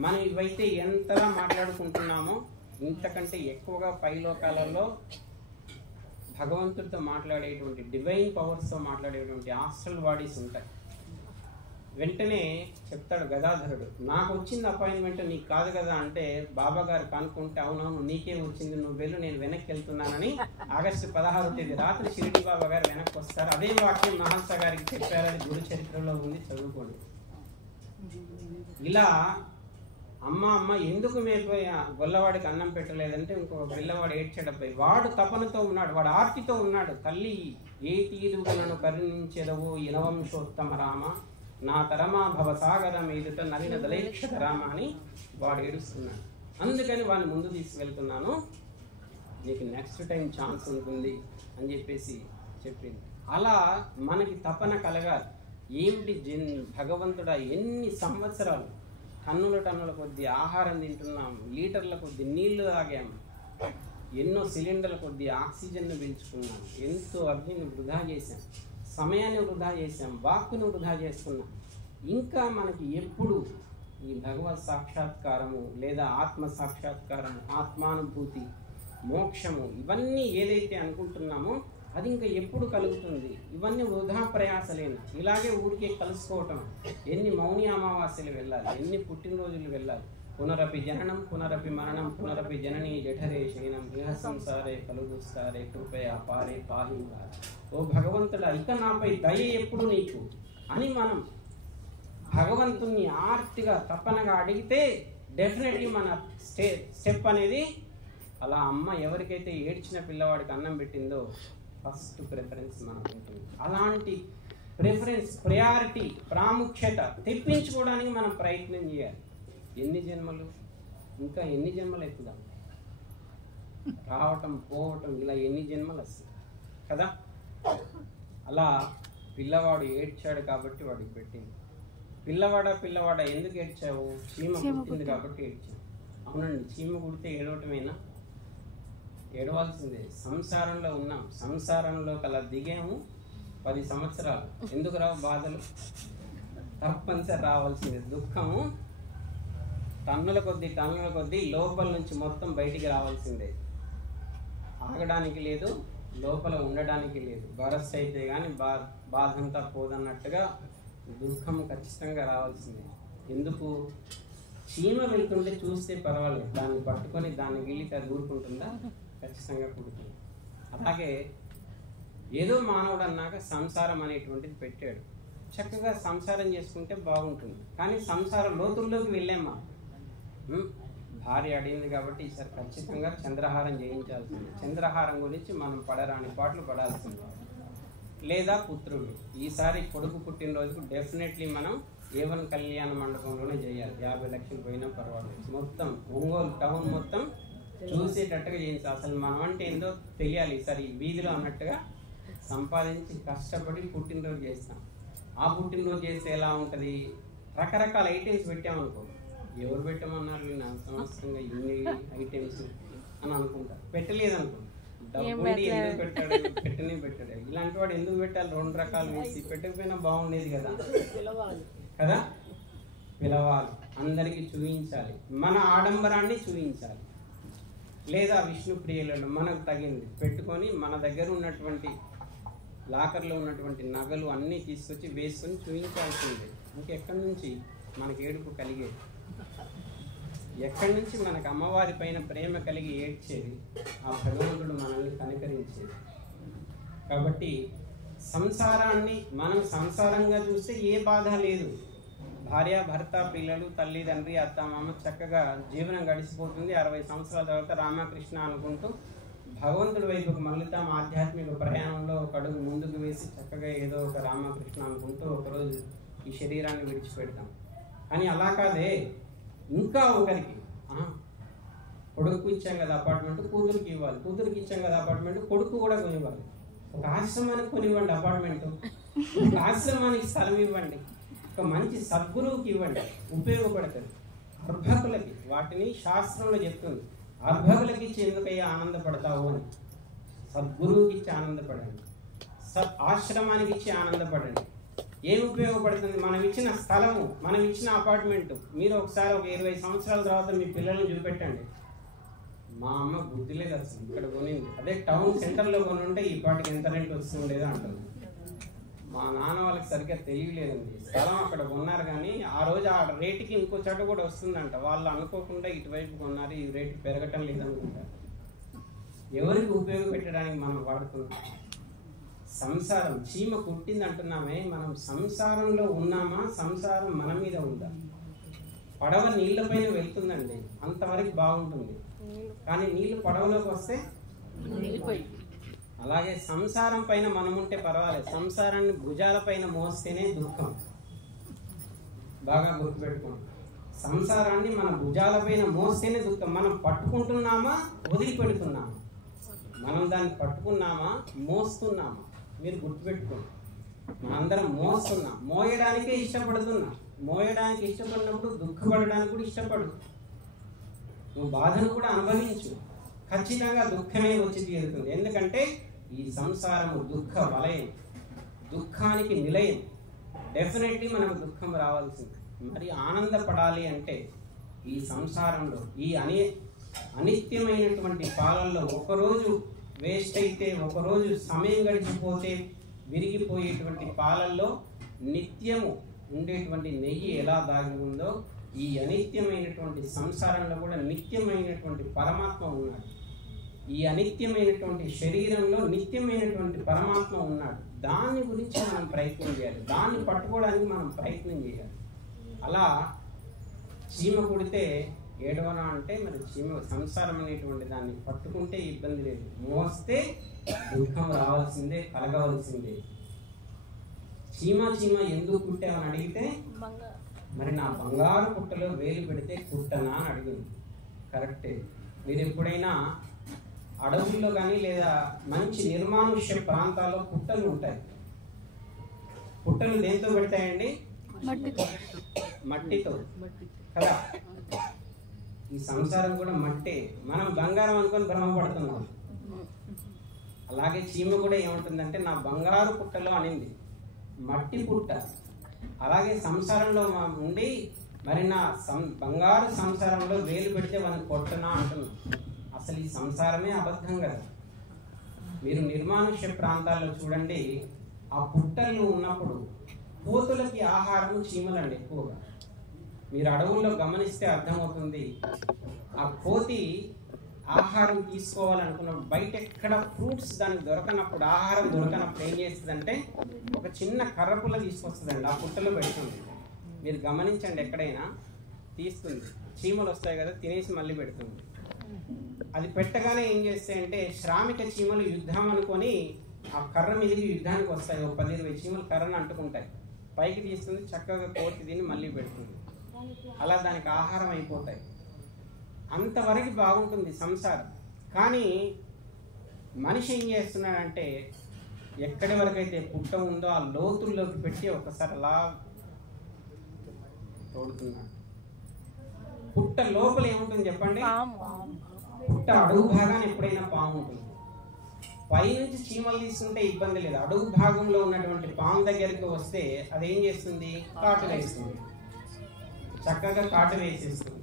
మనం ఇవైతే ఎంతగా మాట్లాడుకుంటున్నామో ఇంతకంటే ఎక్కువగా పై లోకాలలో భగవంతుడితో మాట్లాడేటువంటి డివైన్ పవర్స్తో మాట్లాడేటువంటి ఆస్ట్రల్ బాడీస్ ఉంటాయి. వెంటనే చెప్తాడు గదాధరుడు, నాకు వచ్చింది అపాయింట్మెంట్, నీకు కాదు కదా అంటే, బాబా గారు కనుక్కుంటే అవునవును నీకే వచ్చింది, నువ్వు వెళ్ళు, నేను వెనక్కి వెళ్తున్నానని ఆగస్టు 16వ తేదీ రాత్రి షిరిడి బాబా గారు వెనక్కి వస్తారు. అదే వాక్యం మహంస గారికి చెప్పారని గురు చరిత్రలో ఉంది, చదువుకోండి. ఇలా అమ్మ ఎందుకు మేము గొల్లవాడికి అన్నం పెట్టలేదంటే, ఇంకో పిల్లవాడు ఏడ్చేటప్పుడు వాడు తపనతో ఉన్నాడు, వాడు ఆర్తితో ఉన్నాడు. తల్లి ఏ తీరుగలను కరుణించెదవో ఇనవంశోత్తమ రామ, నా తరమా భవసాగరం ఎదుట నలిన దళేక్షత రామ అని వాడు ఏడుస్తున్నాడు. అందుకని వాడిని ముందు తీసుకెళ్తున్నాను, నీకు నెక్స్ట్ టైం ఛాన్స్ ఉంటుంది అని చెప్పేసి చెప్పింది. అలా మనకి తపన కలగాలి. ఏమిటి భగవంతుడా, ఎన్ని సంవత్సరాలు టన్నుల కొద్ది ఆహారం తింటున్నాం, లీటర్ల కొద్ది నీళ్లు తాగాము, ఎన్నో సిలిండర్ల కొద్ది ఆక్సిజన్ను పీల్చుకున్నాం, ఎంతో అగ్నిని వృధా చేశాం, సమయాన్ని వృధా చేశాం, వాక్కును వృధా చేస్తున్నాం. ఇంకా మనకి ఎప్పుడు ఈ భగవత్ సాక్షాత్కారము లేదా ఆత్మ సాక్షాత్కారము, ఆత్మానుభూతి, మోక్షము, ఇవన్నీ ఏదైతే అనుకుంటున్నామో అది ఇంకా ఎప్పుడు కలుగుతుంది? ఇవన్నీ వృధా ప్రయాసలేను. ఇలాగే ఊరికే కలుసుకోవటం. ఎన్ని మౌని అమావాస్యలు వెళ్ళాలి, ఎన్ని పుట్టినరోజులు వెళ్ళాలి. పునరపి జననం పునరపి మరణం పునరపి జననీ జఠరే శయనం గృహ సంసారే కలుగుస్తారే కృపయా పారే పాహింగా. ఓ భగవంతుడా, ఇక నాపై దయ ఎప్పుడు నీకు అని మనం భగవంతుణ్ణి ఆర్తిగా తపనగా అడిగితే డెఫినెట్లీ మన స్టెప్ అనేది అలా అమ్మ ఎవరికైతే ఏడ్చిన పిల్లవాడికి అన్నం పెట్టిందో ఫస్ట్ ప్రిఫరెన్స్ మనకు ఉంటుంది. అలాంటి ప్రిఫరెన్స్, ప్రయారిటీ, ప్రాముఖ్యత తెప్పించుకోవడానికి మనం ప్రయత్నం చేయాలి. ఎన్ని జన్మలు, ఇంకా ఎన్ని జన్మలు ఎక్కుదాం, రావటం పోవటం ఇలా ఎన్ని జన్మలు వస్తాయి కదా. అలా పిల్లవాడు ఏడ్చాడు కాబట్టి వాడికి పెట్టింది. పిల్లవాడ ఎందుకు ఏడ్చావు? చీమ కుట్టింది కాబట్టి ఏడ్చావు. అవునండి, చీమ కుడితే ఏడవటమేనా? ఏడవాల్సిందే. సంసారంలో ఉన్నాం, సంసారంలో కలా దిగాము 10 సంవత్సరాలు. ఎందుకు రావు బాధలు? తప్పనిసరి రావాల్సిందే. దుఃఖము టన్నుల కొద్దీ లోపల నుంచి మొత్తం బయటికి రావాల్సిందే. ఆగడానికి లేదు, లోపల ఉండడానికి లేదు. బరస్ట్ అయితే కానీ బాధంతా పోదన్నట్టుగా దుఃఖము ఖచ్చితంగా రావాల్సిందే. ఎందుకు? చీమ వెళ్తుంటే చూస్తే పర్వాలేదు, దాన్ని పట్టుకొని దాన్ని గిల్లితే అది ఊరుకుంటుందా? ఖచ్చితంగా కుడుతుంది. అలాగే ఏదో మానవుడు అన్నాక సంసారం అనేటువంటిది పెట్టాడు. చక్కగా సంసారం చేసుకుంటే బాగుంటుంది. కానీ సంసారం లోతుల్లోకి వెళ్ళామా? భార్య అడిగింది కాబట్టి ఈసారి ఖచ్చితంగా చంద్రహారం చేయించాల్సింది. చంద్రహారం గురించి మనం పడరాని పాటలు పడాల్సింది. లేదా పుత్రుడు, ఈసారి కొడుకు పుట్టినరోజుకు డెఫినెట్లీ మనం ఏవన్ కళ్యాణ మండపంలోనే చేయాలి. 50 లక్షలు పోయినా పర్వాలేదు. మొత్తం ఒంగోలు టౌన్ మొత్తం చూసేటట్టుగా చేయించాలి. అసలు మనం అంటే ఏందో తెలియాలి. ఈసారి వీధిలో అన్నట్టుగా సంపాదించి కష్టపడి పుట్టినరోజు చేస్తాం. ఆ పుట్టినరోజు చేస్తే ఎలా ఉంటుంది? రకరకాల ఐటమ్స్ పెట్టామనుకో, ఎవరు పెట్టమన్నారు నేను సంవత్సరంగా ఇన్ని ఐటమ్స్ అని అనుకుంటారు. పెట్టలేదనుకో, డబ్బుండి ఎందుకు పెట్టాడు, పెట్టాడు. ఇలాంటి వాడు ఎందుకు పెట్టాలి? 2 రకాలు వేసి పెట్టకపోయినా బాగుండేది కదా. పిలవాలి, అందరికీ చూపించాలి, మన ఆడంబరాన్ని చూపించాలి. లేదా విష్ణు ప్రియులను మనకు తగింది పెట్టుకొని మన దగ్గర ఉన్నటువంటి లాకర్లో ఉన్నటువంటి నగలు అన్నీ తీసుకొచ్చి వేసుకొని చూపించాల్సిందే. ఇంకెక్కడి నుంచి మనకి ఏడుపు కలిగేది? ఎక్కడి నుంచి మనకు అమ్మవారి పైన ప్రేమ కలిగి ఏడ్చేది? ఆ భగవంతుడు మనల్ని కనికరించేది. కాబట్టి సంసారాన్ని మనం సంసారంగా చూస్తే ఏ బాధ లేదు. భార్య భర్త పిల్లలు తల్లిదండ్రి అత్తమామ చక్కగా జీవనం గడిచిపోతుంది. 60 సంవత్సరాల తర్వాత రామకృష్ణ అనుకుంటూ భగవంతుడి వైపుకు మళ్ళుతాం. ఆధ్యాత్మిక ప్రయాణంలో ఒక అడుగు ముందుకు వేసి చక్కగా ఏదో ఒక రామకృష్ణ అనుకుంటూ ఒకరోజు ఈ శరీరాన్ని విడిచిపెడతాం. కానీ అలా కాదే, ఇంకా ఒకరికి కొడుకు ఇచ్చాం కదా అపార్ట్మెంట్, కూతురికి ఇవ్వాలి, కూతురికి ఇచ్చాం కదా అపార్ట్మెంట్, కొడుకు కూడా కొనివ్వాలి. ఒక ఆశ్రమానికి కొనివ్వండి అపార్ట్మెంట్, ఒక ఆశ్రమానికి స్థలం ఇవ్వండి, ఒక మంచి సద్గురువుకి ఇవ్వండి, ఉపయోగపడుతుంది. అర్భకులకి, వాటిని శాస్త్రంలో చెప్తుంది, అర్భకులకి ఇచ్చి ఎందుకయ్యా ఆనందపడతావు అని. సద్గురువుకి ఇచ్చి ఆనందపడండి, ఆశ్రమానికి ఇచ్చి ఆనందపడండి. ఏమి ఉపయోగపడుతుంది? మనం ఇచ్చిన స్థలము, మనం ఇచ్చిన అపార్ట్మెంట్, మీరు ఒకసారి ఒక 20 సంవత్సరాల తర్వాత మీ పిల్లల్ని చూపెట్టండి, మా అమ్మ బుద్ధిలేదు అసలు ఇక్కడ కొనింది, అదే టౌన్ సెంటర్లో కొని ఉంటే ఈ పాటికి ఎంత రెంట్ వస్తుండేదో అంటుంది. మా నాన్న వాళ్ళకి సరిగ్గా తెలియలేదండి, స్థలం అక్కడ కొన్నారు కానీ ఆ రోజు ఆ రేటుకి ఇంకో చోట కూడా వస్తుందంట, వాళ్ళు అనుకోకుండా ఇటువైపు కొన్నారు, ఈ రేటు పెరగటం లేదనుకుంటారు. ఎవరికి ఉపయోగపెట్టడానికి మనం వాడుతున్నాం? సంసారం చీమ కుట్టింది అంటున్నామే, మనం సంసారంలో ఉన్నామా, సంసారం మన మీద ఉందా? పడవ నీళ్లపైన వెళ్తుందండి, అంతవరకు బాగుంటుంది, కానీ నీళ్లు పడవలోకి వస్తే అలాగే సంసారం పైన మనం ఉంటే పర్వాలేదు, సంసారాన్ని భుజాల పైన మోస్తేనే దుఃఖం. బాగా గుర్తుపెట్టుకోండి, సంసారాన్ని మన భుజాల పైన మోస్తేనే దుఃఖం. మనం పట్టుకుంటున్నామా, వదిలిపెడుతున్నామా? మనం దాన్ని పట్టుకున్నామా, మోస్తున్నామా? మీరు గుర్తుపెట్టుకోండి, మనందరం మోస్తున్నాం, మోయడానికే ఇష్టపడుతున్నాం. మోయడానికి ఇష్టపడినప్పుడు దుఃఖపడడానికి కూడా ఇష్టపడు. నువ్వు బాధను కూడా అనుభవించు, ఖచ్చితంగా దుఃఖమే వచ్చి తీరుతుంది. ఎందుకంటే ఈ సంసారము దుఃఖ వలయం, దుఃఖానికి నిలయం. డెఫినెట్లీ మనకు దుఃఖం రావాల్సింది. మరి ఆనందపడాలి అంటే ఈ సంసారంలో ఈ అనిత్యమైనటువంటి పాలల్లో ఒకరోజు వేస్ట్ అయితే, ఒకరోజు సమయం గడిచిపోతే విరిగిపోయేటువంటి పాలల్లో నిత్యము ఉండేటువంటి నెయ్యి ఎలా దాగి ఉందో, ఈ అనిత్యమైనటువంటి సంసారంలో కూడా నిత్యమైనటువంటి పరమాత్మ ఉన్నాడు. ఈ అనిత్యమైనటువంటి శరీరంలో నిత్యమైనటువంటి పరమాత్మ ఉన్నాడు. దాని గురించి మనం ప్రయత్నం చేయాలి, దాన్ని పట్టుకోవడానికి మనం ప్రయత్నం చేయాలి. అలా చీమ కుడితే ఏడవనా అంటే, మరి చీమ సంసారం అనేటువంటి దాన్ని పట్టుకుంటే ఇబ్బంది లేదు, మోస్తే దుఃఖం రావాల్సిందే, కలగవలసిందే. చీమ చీమ ఎందుకు కుట్టామని అడిగితే, మరి నా బంగారు పుట్టలో వేలు పెడితే కుట్టనా అని అడిగింది. కరెక్టే. మీరు ఎప్పుడైనా అడవుల్లో కానీ లేదా మంచి నిర్మానుష్య ప్రాంతాల్లో పుట్టలు ఉంటాయి. పుట్టలు దేంతో పెడతాయండి? మట్టితో కదా. ఈ సంసారం కూడా మట్టే. మనం బంగారం అనుకొని భ్రమపడుతున్నాం. అలాగే చీమ కూడా ఏముంటుందంటే, నా బంగారు పుట్టలో అనింది, మట్టి పుట్ట. అలాగే సంసారంలో ఉండి మరి నా బంగారు సంసారంలో వేలు పెడితే వాళ్ళని కొట్టనా అంటున్నాం. అసలు ఈ సంసారమే అబద్ధం కదా. మీరు నిర్మానుష్య ప్రాంతాల్లో చూడండి, ఆ పుట్టలు ఉన్నప్పుడు కోతులకి ఆహారం చీమలండి ఎక్కువగా. మీరు అడవుల్లో గమనిస్తే అర్థమవుతుంది. ఆ కోతి ఆహారం తీసుకోవాలనుకున్నప్పుడు, బయట ఎక్కడ ఫ్రూట్స్ దానికి దొరకనప్పుడు, ఆహారం దొరకనప్పుడు ఏం చేస్తుందంటే ఒక చిన్న కర్రపుల్ల తీసుకొస్తుందండి, ఆ పుట్టలో పెడుతుంది. మీరు గమనించండి, ఎక్కడైనా తీస్తుంది, చీమలు వస్తాయి కదా, తినేసి మళ్ళీ పెడుతుంది. అది పెట్టగానే ఏం చేస్తాయంటే, శ్రామిక చీమలు యుద్ధం అనుకొని ఆ కర్ర మీదకి యుద్ధానికి వస్తాయి. ఒక 10-20 చీమలు కర్రను అంటుకుంటాయి, పైకి తీస్తుంది, చక్కగా కోతి తిని మళ్ళీ పెడుతుంది. అలా దానికి ఆహారం అయిపోతాయి. అంతవరకు బాగుంటుంది సంసారం. కానీ మనిషి ఏం చేస్తున్నాడంటే, ఎక్కడి వరకైతే పుట్ట ఉందో ఆ లోతుల్లోకి పెట్టి ఒకసారి అలా తోడుతున్నాడు. పుట్ట లోపల ఏముంటుంది చెప్పండి? పుట్ట అడుగు భాగాన్ని ఎప్పుడైనా పాము ఉంటుంది. పైనుంచి చీమలు తీసుకుంటే ఇబ్బంది లేదు, అడుగు భాగంలో ఉన్నటువంటి పాము దగ్గరికి వస్తే అదేం చేస్తుంది? కాటు వేస్తుంది, చక్కగా కాటు వేసేస్తుంది.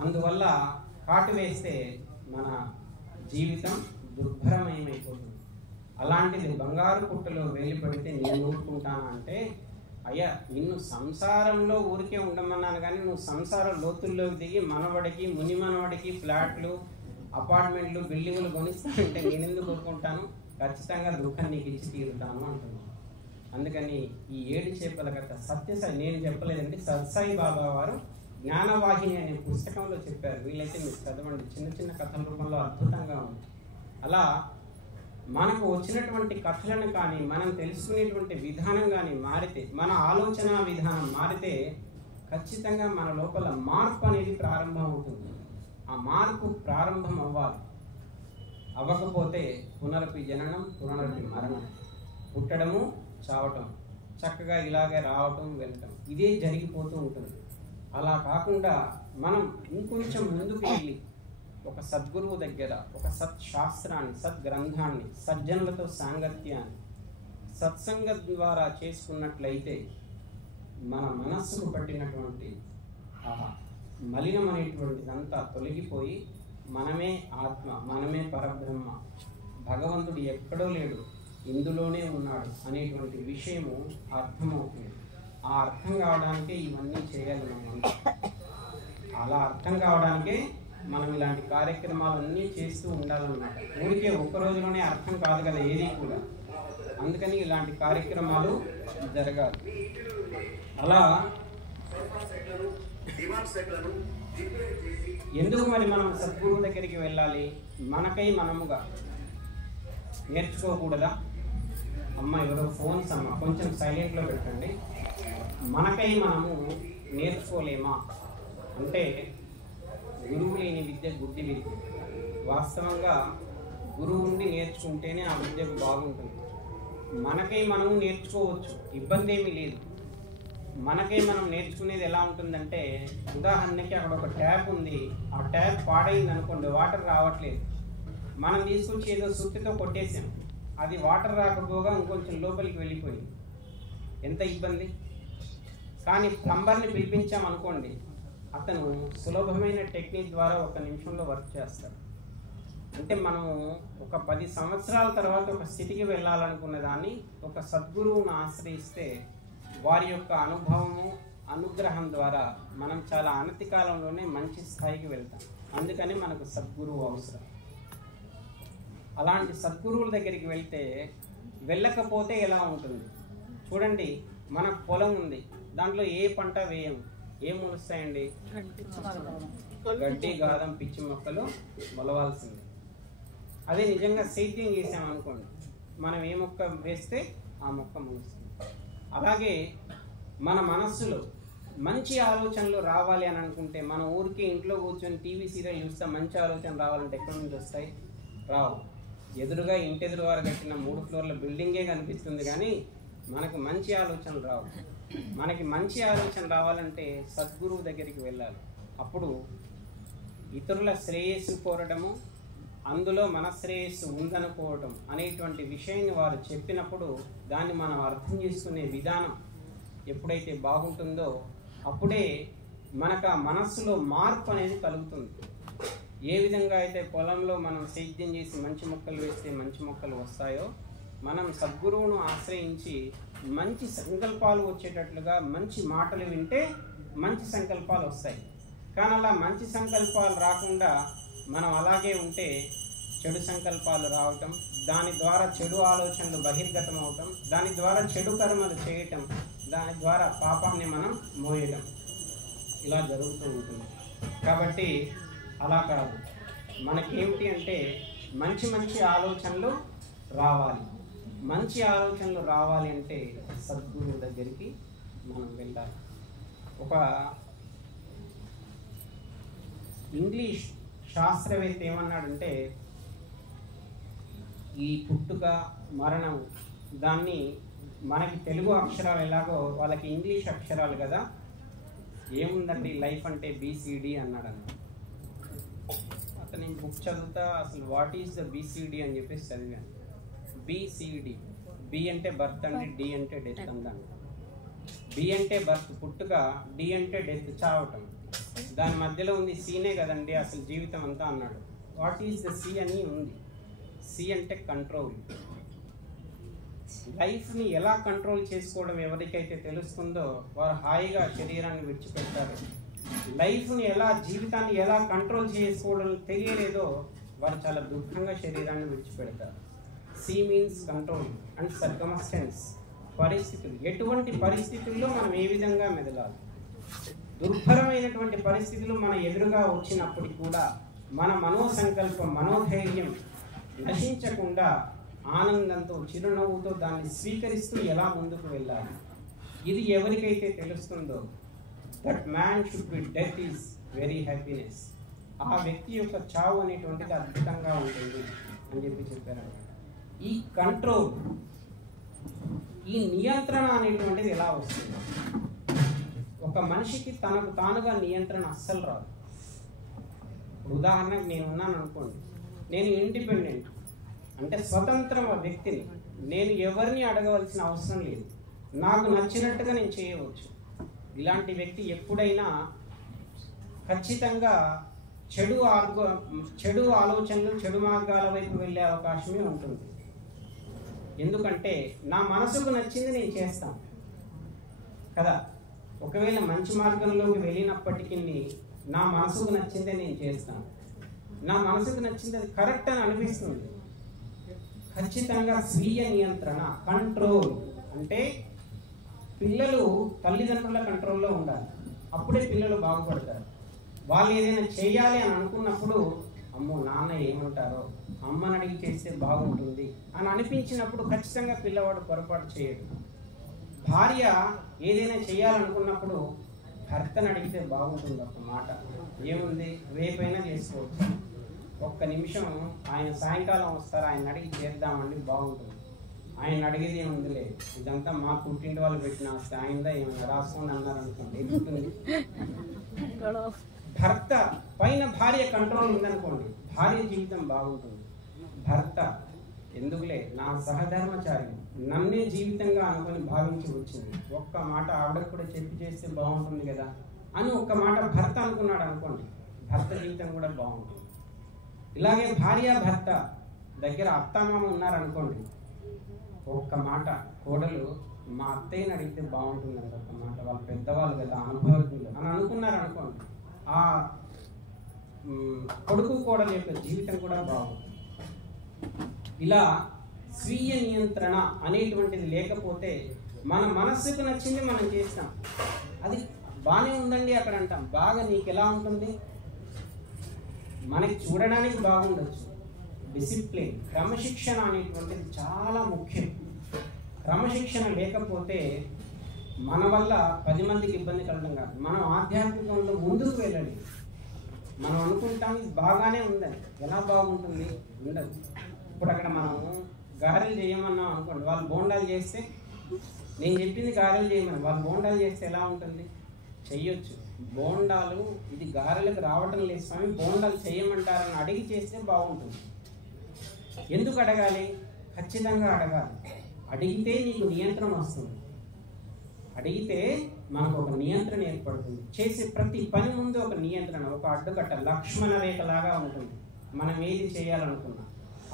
అందువల్ల కాటు వేస్తే మన జీవితం దుర్భరమయమైపోతుంది. అలాంటిది బంగారు పుట్టలో వేలు పెడితే నేను ఊరుకుంటాను అంటే, అయ్యా నిన్ను సంసారంలో ఊరికే ఉండమన్నాను కానీ నువ్వు సంసార లోతుల్లోకి దిగి మనవడికి ముని మనవడికి ఫ్లాట్లు, అపార్ట్మెంట్లు, బిల్డింగ్లు కొనిస్తానంటే నేను ఎందుకు ఊరుకుంటాను? ఖచ్చితంగా దుఃఖం నీకు ఇచ్చి తీరుతాను అంటున్నాను. అందుకని ఈ 7 చేపల కథ సత్యసాయి నేను చెప్పలేదండి, సత్సాయి బాబా వారు జ్ఞానవాహిని అనే పుస్తకంలో చెప్పారు. వీలైతే మీరు చదవండి, చిన్న చిన్న కథల రూపంలో అద్భుతంగా ఉంది. అలా మనకు వచ్చినటువంటి కథలను కానీ మనం తెలుసుకునేటువంటి విధానం కానీ మారితే, మన ఆలోచన విధానం మారితే ఖచ్చితంగా మన లోపల మార్పు అనేది ప్రారంభం అవుతుంది. ఆ మార్పు ప్రారంభం అవ్వాలి. అవ్వకపోతే పునరపి జననం పునరపి మరణం, పుట్టడము చావటం, చక్కగా ఇలాగే రావటం వెళ్ళటం, ఇదే జరిగిపోతూ ఉంటుంది. అలా కాకుండా మనం ఇంకొంచెం ముందుకు వెళ్ళి ఒక సద్గురువు దగ్గర ఒక సత్శాస్త్రాన్ని, సద్గ్రంథాన్ని, సజ్జనులతో సాంగత్యాన్ని సత్సంగం ద్వారా చేసుకున్నట్లయితే మన మనస్సుకు పట్టినటువంటి మలినం అనేటువంటిదంతా తొలగిపోయి మనమే ఆత్మ, మనమే పరబ్రహ్మ, భగవంతుడు ఎక్కడో లేడు, ఇందులోనే ఉన్నాడు అనేటువంటి విషయము అర్థమవుతుంది. ఆ అర్థం కావడానికే ఇవన్నీ చేయాలి మనం. అలా అర్థం కావడానికే మనం ఇలాంటి కార్యక్రమాలన్నీ చేస్తూ ఉండాలన్నమాట. ఊరికే ఒక్క రోజులోనే అర్థం కాదు కదా ఏది కూడా. అందుకని ఇలాంటి కార్యక్రమాలు జరగాలి. అలా ఎందుకు మరి మనం సద్గురువు దగ్గరికి వెళ్ళాలి? మనకై మనముగా నేర్చుకోకూడదా? అమ్మ ఎవరో ఫోన్స్ అమ్మ కొంచెం సైలెంట్లో పెట్టండి. మనకై మనము నేర్చుకోలేమా అంటే గురువు లేని విద్య గుడ్డి విద్య. వాస్తవంగా గురువు నుండి నేర్చుకుంటేనే ఆ విద్యకు బాగుంటుంది. మనకై మనము నేర్చుకోవచ్చు, ఇబ్బంది ఏమీ లేదు. మనకై మనం నేర్చుకునేది ఎలా ఉంటుందంటే, ఉదాహరణకి అక్కడ ఒక ట్యాప్ ఉంది, ఆ ట్యాప్ పాడైంది అనుకోండి, వాటర్ రావట్లేదు. మనం తీసుకొచ్చి ఏదో సుత్తితో కొట్టేసాం, అది వాటర్ రాకపోగా ఇంకొంచెం లోపలికి వెళ్ళిపోయింది. ఎంత ఇబ్బంది. కానీ ప్లంబర్ని పిలిపించామనుకోండి, అతను సులభమైన టెక్నిక్ ద్వారా 1 నిమిషంలో వర్క్ చేస్తాడు. అంటే మనము ఒక 10 సంవత్సరాల తర్వాత ఒక స్థితికి వెళ్ళాలనుకున్న దాన్ని ఒక సద్గురువును ఆశ్రయిస్తే వారి యొక్క అనుభవము, అనుగ్రహం ద్వారా మనం చాలా అనతి కాలంలోనే మంచి స్థాయికి వెళ్తాం. అందుకని మనకు సద్గురువు అవసరం. అలాంటి సద్గురువుల దగ్గరికి వెళ్తే, వెళ్ళకపోతే ఎలా ఉంటుంది చూడండి. మనకు పొలం ఉంది, దాంట్లో ఏ పంట వేయము, ఏం మొలుస్తాయండి? గడ్డి, గాదం, పిచ్చి మొక్కలు మొలవాల్సిందే. అదే నిజంగా సేద్యం చేసామనుకోండి, మనం ఏ మొక్క వేస్తే ఆ మొక్క మొలుస్తుంది. అలాగే మన మనస్సులో మంచి ఆలోచనలు రావాలి అని అనుకుంటే, మన ఊరికి ఇంట్లో కూర్చొని టీవీ సీరియల్ చూస్తే మంచి ఆలోచన రావాలంటే ఎక్కడి నుంచి వస్తాయి? రావు. ఎదురుగా ఇంటెదురువారు కట్టిన 3 ఫ్లోర్ల బిల్డింగే కనిపిస్తుంది, కానీ మనకు మంచి ఆలోచనలు రావు. మనకి మంచి ఆలోచన రావాలంటే సద్గురువు దగ్గరికి వెళ్ళాలి. అప్పుడు ఇతరుల శ్రేయస్సు కోరడము, అందులో మన శ్రేయస్సు ఉందనుకోవటం అనేటువంటి విషయాన్ని వారు చెప్పినప్పుడు దాన్ని మనం అర్థం చేసుకునే విధానం ఎప్పుడైతే బాగుంటుందో అప్పుడే మనకు ఆ మనస్సులో మార్పు అనేది కలుగుతుంది. ఏ విధంగా అయితే పొలంలో మనం సేద్యం చేసి మంచి మొక్కలు వేస్తే మంచి మొక్కలు వస్తాయో, మనం సద్గురువును ఆశ్రయించి మంచి సంకల్పాలు వచ్చేటట్లుగా మంచి మాటలు వింటే మంచి సంకల్పాలు వస్తాయి. కానీ అలా మంచి సంకల్పాలు రాకుండా మనం అలాగే ఉంటే చెడు సంకల్పాలు రావటం, దాని ద్వారా చెడు ఆలోచనలు బహిర్గతం అవటం, దాని ద్వారా చెడు కర్మలు చేయటం, దాని ద్వారా పాపాన్ని మనం మోయడం, ఇలా జరుగుతూ ఉంటుంది. కాబట్టి అలా కాదు, మనకేమిటి అంటే మంచి మంచి ఆలోచనలు రావాలి. మంచి ఆలోచనలు రావాలి అంటే సద్గురువు దగ్గరికి మనం వెళ్ళాలి. ఒక ఇంగ్లీష్ శాస్త్రవేత్త ఏమన్నాడంటే, ఈ పుట్టుక మరణం దాన్ని మనకి తెలుగు అక్షరాలు ఎలాగో వాళ్ళకి ఇంగ్లీష్ అక్షరాలు కదా, ఏముందండి లైఫ్ అంటే BCD అన్నాడు అన్న. అతను బుక్ చదువుతా అసలు వాట్ ఈస్ ద BCD అని చెప్పేసి చదివాను. BCD, B అంటే బర్త్ అండి, D అంటే డెత్ అందాను. B అంటే బర్త్ పుట్టుక, D అంటే డెత్ చావటం, దాని మధ్యలో ఉంది సీనే కదండి అసలు జీవితం అంతా అన్నాడు. వాట్ ఈస్ ద C అని ఉంది. C అంటే కంట్రోల్. లైఫ్ని ఎలా కంట్రోల్ చేసుకోవడం ఎవరికైతే తెలుస్తుందో వారు హాయిగా శరీరాన్ని విడిచిపెడతారు. లైఫ్ని ఎలా, జీవితాన్ని ఎలా కంట్రోల్ చేసుకోవడం తెలియలేదో వారు చాలా దుఃఖంగా శరీరాన్ని విడిచిపెడతారు. C means control and circumstance. పరిస్థితులు, ఎటువంటి పరిస్థితుల్లో మనం ఏ విధంగా మెదలాలి. దుర్భరమైనటువంటి పరిస్థితులు మన ఎదురుగా వచ్చినప్పటికీ కూడా మన మనోసంకల్పం, మనోధైర్యం నశించకుండా ఆనందంతో, చిరునవ్వుతో దాన్ని స్వీకరిస్తూ ఎలా ముందుకు వెళ్ళాలి. ఇది ఎవరికైతే తెలుస్తుందో that man should be death is very happiness, ఆ వ్యక్తి యొక్క చావు అనేటువంటిది అద్భుతంగా ఉంటుంది అని చెప్పారు. ఈ కంట్రోల్, ఈ నియంత్రణ అనేటువంటిది ఎలా వస్తుంది? ఒక మనిషికి తనకు తానుగా నియంత్రణ అస్సలు రాదు. ఉదాహరణకు నేను ఉన్నాను అనుకోండి, నేను ఇండిపెండెంట్ అంటే స్వతంత్ర వ్యక్తిని, నేను ఎవరిని అడగవలసిన అవసరం లేదు, నాకు నచ్చినట్టుగా నేను చేయవచ్చు. ఇలాంటి వ్యక్తి ఎప్పుడైనా ఖచ్చితంగా చెడు ఆలోచనలు, చెడు మార్గాల వైపు వెళ్ళే అవకాశమే ఉంటుంది. ఎందుకంటే నా మనసుకు నచ్చింది నేను చేస్తాను కదా. ఒకవేళ మంచి మార్గంలోకి వెళ్ళినప్పటికీ నా మనసుకు నచ్చిందే నేను చేస్తాను. నా మనసుకు నచ్చింది అది కరెక్ట్ అని అనిపిస్తుంది. ఖచ్చితంగా స్వీయ నియంత్రణ, కంట్రోల్ అంటే పిల్లలు తల్లిదండ్రుల కంట్రోల్లో ఉండాలి. అప్పుడే పిల్లలు బాగుపడతారు. వాళ్ళు ఏదైనా చేయాలి అని అనుకున్నప్పుడు అమ్మో నాన్న ఏమంటారో, అమ్మని అడిగి చేస్తే బాగుంటుంది అని అనిపించినప్పుడు ఖచ్చితంగా పిల్లవాడు పొరపాటు చేయడు. భార్య ఏదైనా చేయాలనుకున్నప్పుడు భర్తను అడిగితే బాగుంటుంది. ఒక మాట ఏముంది, రేపైనా చేసుకోవచ్చు, ఒక్క నిమిషం ఆయన సాయంకాలం వస్తారు, ఆయన అడిగి చేద్దామండి బాగుంటుంది. ఆయన అడిగేది ఏముందిలే, ఇదంతా మా పుట్టింటి వాళ్ళు పెట్టిన ఆయనదా ఏమైనా రాసుకోండి అన్నారు అనుకోండి, ఎక్కుతుంది. భర్త పైన భార్య కంట్రోల్ ఉందనుకోండి, భార్య జీవితం బాగుంటుంది. భర్త ఎందుకులే నా సహధర్మచారి, నన్నే జీవితంగా అనుకొని భావించి వచ్చింది, ఒక్క మాట ఆవిడకు కూడా చెప్పి చేస్తే బాగుంటుంది కదా అని ఒక్క మాట భర్త అనుకున్నాడు అనుకోండి, భర్త జీవితం కూడా బాగుంటుంది. ఇలాగే భార్య భర్త దగ్గర అత్తమామ ఉన్నారనుకోండి, ఒక్క మాట కోడలు మా అత్తయ్యని అడిగితే బాగుంటుంది అంట, ఒక్క మాట వాళ్ళు పెద్దవాళ్ళు కదా, అనుభవజ్ఞులు అని అనుకున్నారు అనుకోండి, ఆ కొడుకు కోడల యొక్క జీవితం కూడా బాగుంటుంది. ఇలా స్వీయ నియంత్రణ అనేటువంటిది లేకపోతే మన మనస్సుకు నచ్చింది మనం చేస్తాం, అది బాగానే ఉందండి అక్కడ అంటాం. బాగా నీకు ఎలా ఉంటుంది, మనకి చూడడానికి బాగుండొచ్చు. డిసిప్లిన్, క్రమశిక్షణ అనేటువంటిది చాలా ముఖ్యం. క్రమశిక్షణ లేకపోతే మన వల్ల 10 మందికి ఇబ్బంది కలగడం కాదు, మనం ఆధ్యాత్మికంలో ముందుకు వెళ్ళాలి. మనం అనుకుంటాం ఇది బాగానే ఉందని, ఎలా బాగుంటుంది, ఉండదు. ఇప్పుడు అక్కడ మనం గారెలు చేయమన్నాం అనుకోండి, వాళ్ళు బోండాలు చేస్తే, నేను చెప్పింది గారెలు చేయమని, వాళ్ళు బోండాలు చేస్తే ఎలా ఉంటుంది, చెయ్యొచ్చు. బోండాలు ఇది గారెలకు రావటం లేదు స్వామి, బోండాలు చేయమంటారని అడిగి చేస్తే బాగుంటుంది. ఎందుకు అడగాలి? ఖచ్చితంగా అడగాలి. అడిగితే నీకు నియంత్రణ వస్తుంది, అడిగితే మనకు ఒక నియంత్రణ ఏర్పడుతుంది. చేసే ప్రతి పని ముందు ఒక నియంత్రణ, ఒక అడ్డుకట్ట, లక్ష్మణ రేఖ లాగా ఉంటుంది. మనం ఏది చేయాలనుకున్నా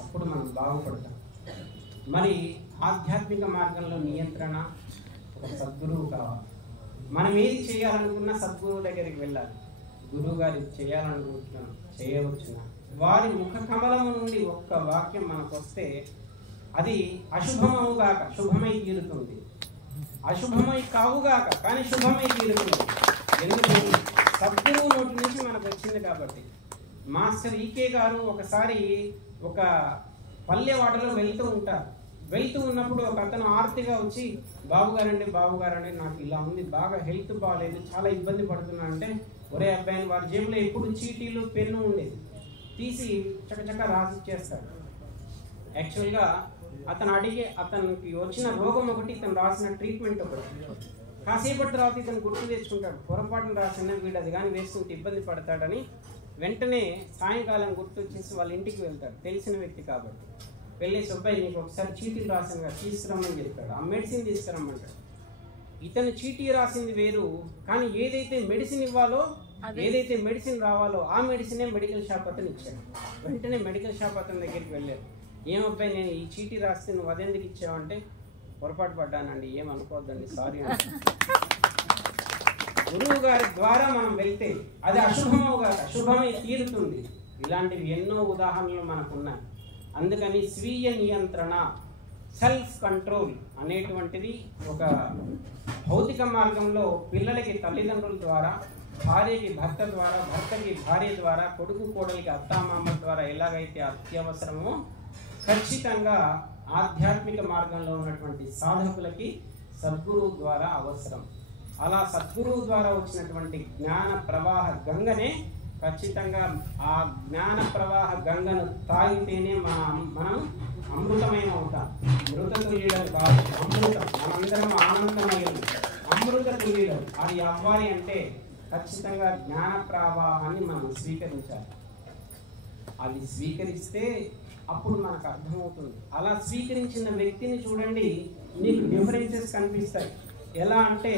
అప్పుడు మనం బాగుపడతాం. మరి ఆధ్యాత్మిక మార్గంలో నియంత్రణ, ఒక సద్గురువు కావాలి. మనం ఏది చేయాలనుకున్నా సద్గురువు దగ్గరికి వెళ్ళాలి. గురువు గారు చేయాలనుకుంటున్నాను, చేయవచ్చునా, వారి ముఖ కమలము నుండి ఒక్క వాక్యం మనకు వస్తే అది అశుభమవుగాక శుభమై తీరుతుంది, అశుభమై కావుగాక కానీ శుభమై తీరుతుంది. ఎందుకు? సద్గురువు నోటి నుంచి మనకు వచ్చింది కాబట్టి. మాస్టర్ ఈకే గారు ఒకసారి ఒక పల్లెవాడలో వెళ్తూ ఉంటారు. వెళ్తూ ఉన్నప్పుడు ఒక అతను ఆర్తిగా వచ్చి, బాబుగారండి నాకు ఇలా ఉంది, బాగా హెల్త్ బాగాలేదు, చాలా ఇబ్బంది పడుతున్నా అంటే, ఒరే అబ్బాయిని, వారి జేబులో ఎప్పుడు చీటీలు పెన్ను ఉండేది, తీసి చకచక రాసిచ్చేస్తాడు. యాక్చువల్గా అతనికి వచ్చిన రోగం ఒకటి, ఇతను రాసిన ట్రీట్మెంట్ ఒకటి. కాసేపటి తర్వాత ఇతను గుర్తు తెచ్చుకుంటాడు, పొరపాటును రాసిన వీడు అది కానీ వేసుకుంటే ఇబ్బంది పడతాడని. వెంటనే సాయంకాలం గుర్తు వచ్చేసి వాళ్ళ ఇంటికి వెళ్తాడు, తెలిసిన వ్యక్తి కాబట్టి. వెళ్ళేసి అబ్బాయి నీకు ఒకసారి చీటీలు రాసింది కదా, తీసుకురమ్మని చెప్తాడు. ఆ మెడిసిన్ తీసుకురమ్మంటాడు. ఇతను చీటీ రాసింది వేరు, కానీ ఏదైతే మెడిసిన్ ఇవ్వాలో, ఏదైతే మెడిసిన్ రావాలో ఆ మెడిసినే మెడికల్ షాప్ అతను ఇచ్చాడు. వెంటనే మెడికల్ షాప్ అతని దగ్గరికి వెళ్ళారు. ఏమబ్బాయి నేను ఈ చీటీ రాస్తే నువ్వు అదెందుకు ఇచ్చావంటే, పొరపాటు పడ్డానండి, ఏమనుకోవద్దండి, సారీ అంటే. గురువు గారి ద్వారా మనం వెళ్తే అది అశుభమవుగా శుభమై తీరుతుంది. ఇలాంటివి ఎన్నో ఉదాహరణలు మనకున్నాయి. అందుకని స్వీయ నియంత్రణ, సెల్ఫ్ కంట్రోల్ అనేటువంటిది ఒక భౌతిక మార్గంలో పిల్లలకి తల్లిదండ్రుల ద్వారా, భార్యకి భర్త ద్వారా, భర్తకి భార్య ద్వారా, కొడుకు కోడలికి అత్తామామల ద్వారా ఎలాగైతే అత్యవసరమో ఖచ్చితంగా ఆధ్యాత్మిక మార్గంలో ఉన్నటువంటి సాధకులకి సద్గురువు ద్వారా అవసరం. అలా సద్గురువు ద్వారా వచ్చినటువంటి జ్ఞాన ప్రవాహ గంగనే ఖచ్చితంగా ఆ జ్ఞాన ప్రవాహ గంగను తాగితేనే మనం అమృతమయం అవుతాం. మృత తుల్యులం కాదు, అమృతం. మనందరం ఆనందమయం, అమృత తుల్యులం. అది అవ్వాలి అంటే ఖచ్చితంగా జ్ఞాన ప్రవాహాన్ని మనం స్వీకరించాలి. అది స్వీకరిస్తే అప్పుడు మనకు అర్థమవుతుంది. అలా స్వీకరించిన వ్యక్తిని చూడండి, మీకు డిఫరెన్సెస్ కనిపిస్తాయి. ఎలా అంటే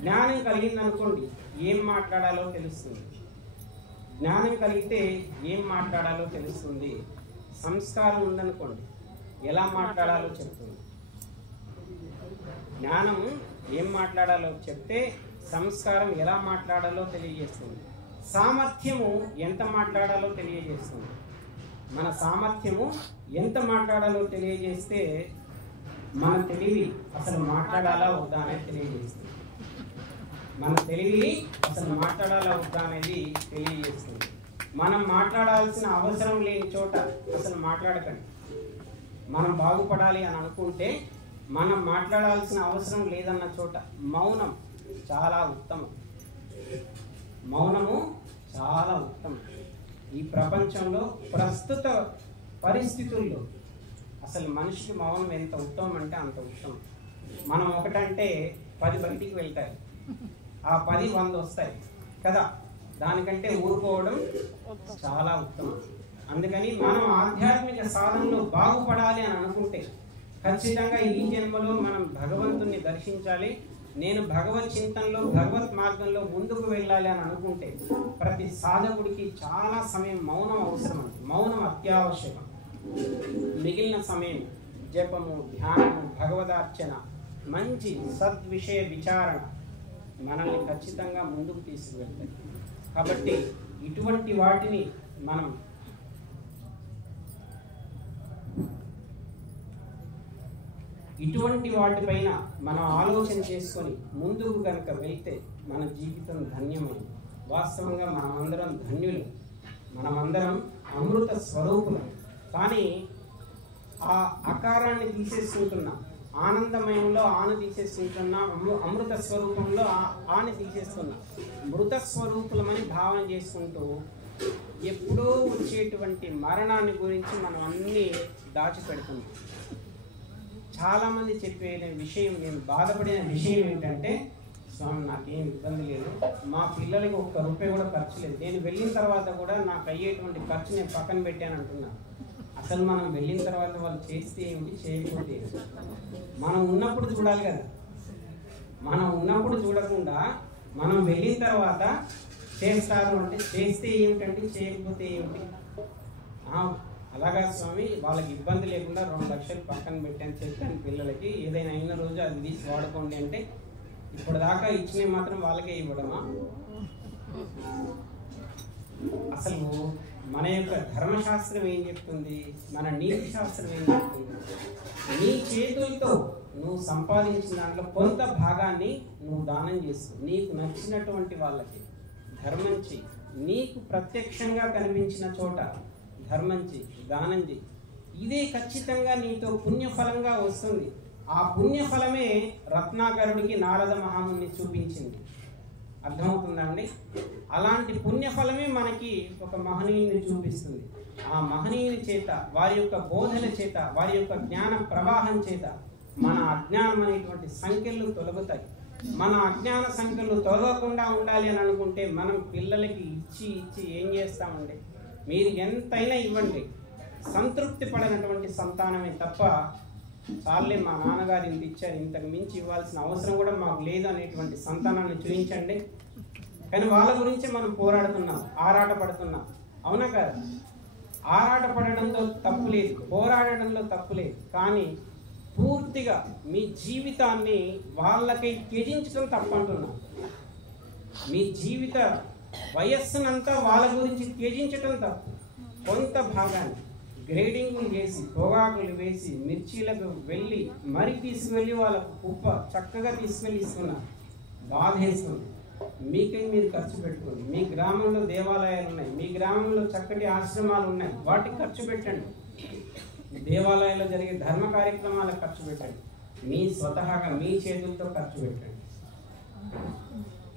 జ్ఞానం కలిగింది అనుకోండి, ఏం మాట్లాడాలో తెలుస్తుంది. జ్ఞానం కలిగితే ఏం మాట్లాడాలో తెలుస్తుంది. సంస్కారం ఉందనుకోండి, ఎలా మాట్లాడాలో చెప్తుంది. జ్ఞానం ఏం మాట్లాడాలో చెప్తే సంస్కారం ఎలా మాట్లాడాలో తెలియజేస్తుంది. సామర్థ్యము ఎంత మాట్లాడాలో తెలియజేస్తుంది. మన సామర్థ్యము ఎంత మాట్లాడాలో తెలియజేస్తే మన తెలివి అసలు మాట్లాడాలా వద్దా అనేది తెలియజేస్తుంది. మన తెలివి అసలు మాట్లాడాలా వద్దా అనేది తెలియజేస్తుంది. మనం మాట్లాడాల్సిన అవసరం లేని చోట అసలు మాట్లాడకండి. మనం బాగుపడాలి అని అనుకుంటే మనం మాట్లాడాల్సిన అవసరం లేదన్న చోట మౌనం చాలా ఉత్తమం. మౌనము చాలా ఉత్తమం. ఈ ప్రపంచంలో ప్రస్తుత పరిస్థితుల్లో అసలు మనిషికి మౌనం ఎంత ఉత్తమం అంటే అంత ఉత్తమం. మనం ఒకటంటే 10 బయటికి వెళ్తాయి, ఆ 10 100 వస్తాయి కదా. దానికంటే ఊరుకోవడం చాలా ఉత్తమం. అందుకని మనం ఆధ్యాత్మిక సాధనలో బాగుపడాలి అని అనుకుంటే ఖచ్చితంగా ఈ జన్మలో మనం భగవంతుని దర్శించాలి. నేను భగవత్ చింతనలో, భగవత్ మార్గంలో ముందుకు వెళ్ళాలి అని అనుకుంటే ప్రతి సాధకుడికి చాలా సమయం మౌనం అవసరం. మౌనం అత్యావశ్యకం. మిగిలిన సమయం జపము, ధ్యానము, భగవదార్చన, మంచి సద్విషయ విచారణ మనల్ని ఖచ్చితంగా ముందుకు తీసుకువెళ్తాయి. కాబట్టి ఇటువంటి వాటిని మనం ఇటువంటి వాటిపైన మనం ఆలోచన చేసుకొని ముందుకు కనుక వెళ్తే మన జీవితం ధన్యమైంది. వాస్తవంగా మనమందరం ధన్యులు, మనమందరం అమృత స్వరూపులు. కానీ ఆ అకారాన్ని తీసేసుకుంటున్నాం, ఆనందమయంలో ఆను తీసేసుకుంటున్నాం, అమృత స్వరూపంలో ఆని తీసేస్తున్నాం. మృత స్వరూపులమని భావన చేసుకుంటూ ఎప్పుడో వచ్చేటువంటి మరణాన్ని గురించి మనం అన్నీ దాచిపెడుతున్నాం. చాలామంది చెప్పే విషయం, నేను బాధపడిన విషయం ఏంటంటే, స్వామి నాకేం ఇబ్బంది లేదు, మా పిల్లలకి ₹1 కూడా ఖర్చు లేదు, నేను వెళ్ళిన తర్వాత కూడా నాకు అయ్యేటువంటి ఖర్చు నేను పక్కన పెట్టాను అంటున్నాను. అసలు మనం వెళ్ళిన తర్వాత వాళ్ళు చేస్తే ఏమిటి, చేయకపోతే ఏమిటి? మనం ఉన్నప్పుడు చూడాలి కదా. మనం ఉన్నప్పుడు చూడకుండా మనం వెళ్ళిన తర్వాత చేస్తారు అంటే చేస్తే ఏమిటంటే చేయకపోతే ఏమిటి? అలాగా స్వామి, వాళ్ళకి ఇబ్బంది లేకుండా 2 లక్షలు పక్కన పెట్టాను చెప్పాను పిల్లలకి, ఏదైనా అయిన రోజు అది తీసి వాడుకోండి అంటే ఇప్పటిదాకా ఇచ్చినవి మాత్రం వాళ్ళకే ఇవ్వడమా? అసలు మన యొక్క ధర్మశాస్త్రం ఏం చెప్తుంది, మన నీతి శాస్త్రం ఏం చెప్తుంది? నీ చేతులతో నువ్వు సంపాదించిన దాంట్లో కొంత భాగాన్ని నువ్వు దానం చేస్తూ నీకు నచ్చినటువంటి వాళ్ళకి ధర్మం చెయ్యి. నీకు ప్రత్యక్షంగా కనిపించిన చోట ధర్మం చెయ్యి, దానం చెయ్యి. ఇదే ఖచ్చితంగా నీతో పుణ్యఫలంగా వస్తుంది. ఆ పుణ్యఫలమే రత్నాకరుడికి నారద మహాముని చూపించింది. అర్థమవుతుందండి? అలాంటి పుణ్యఫలమే మనకి ఒక మహనీయుని చూపిస్తుంది. ఆ మహనీయుని చేత, వారి యొక్క బోధన చేత, వారి యొక్క జ్ఞాన ప్రవాహం చేత మన అజ్ఞానం అనేటువంటి సంఖ్యలు తొలగుతాయి. మన అజ్ఞాన సంఖ్యలు తొలగకుండా ఉండాలి అని అనుకుంటే మనం పిల్లలకి ఇచ్చి ఏం చేస్తామండి? మీరు ఎంతైనా ఇవ్వండి, సంతృప్తి పడినటువంటి సంతానమే తప్ప చాలే మా నాన్నగారు ఇంత ఇచ్చారు, ఇంతకు మించి ఇవ్వాల్సిన అవసరం కూడా మాకు లేదు అనేటువంటి సంతానాన్ని చూపించండి. కానీ వాళ్ళ గురించి మనం పోరాడుతున్నాం, ఆరాట పడుతున్నాం. అవునా కదా? ఆరాట పడడంలో తప్పు లేదు, పోరాడడంలో తప్పు లేదు. కానీ పూర్తిగా మీ జీవితాన్ని వాళ్ళకై త్యజించడం తప్పంటున్నాం. మీ జీవిత వయస్సునంతా వాళ్ళ గురించి త్యజించడం తప్పు. కొంత భాగాన్ని గ్రేడింగులు చేసి పొగాకులు వేసి మిర్చీలకు వెళ్ళి మరి తీసుకువెళ్ళి వాళ్ళకు కుప్ప చక్కగా తీసుకెళ్ళి ఇస్తున్నారు. బాధ వేస్తుంది. మీకై మీరు ఖర్చు పెట్టుకోండి. మీ గ్రామంలో దేవాలయాలు ఉన్నాయి, మీ గ్రామంలో చక్కటి ఆశ్రమాలు ఉన్నాయి, వాటికి ఖర్చు పెట్టండి. దేవాలయాల్లో జరిగే ధర్మ కార్యక్రమాలకు ఖర్చు పెట్టండి. మీ స్వతహాగా మీ చేతులతో ఖర్చు పెట్టండి.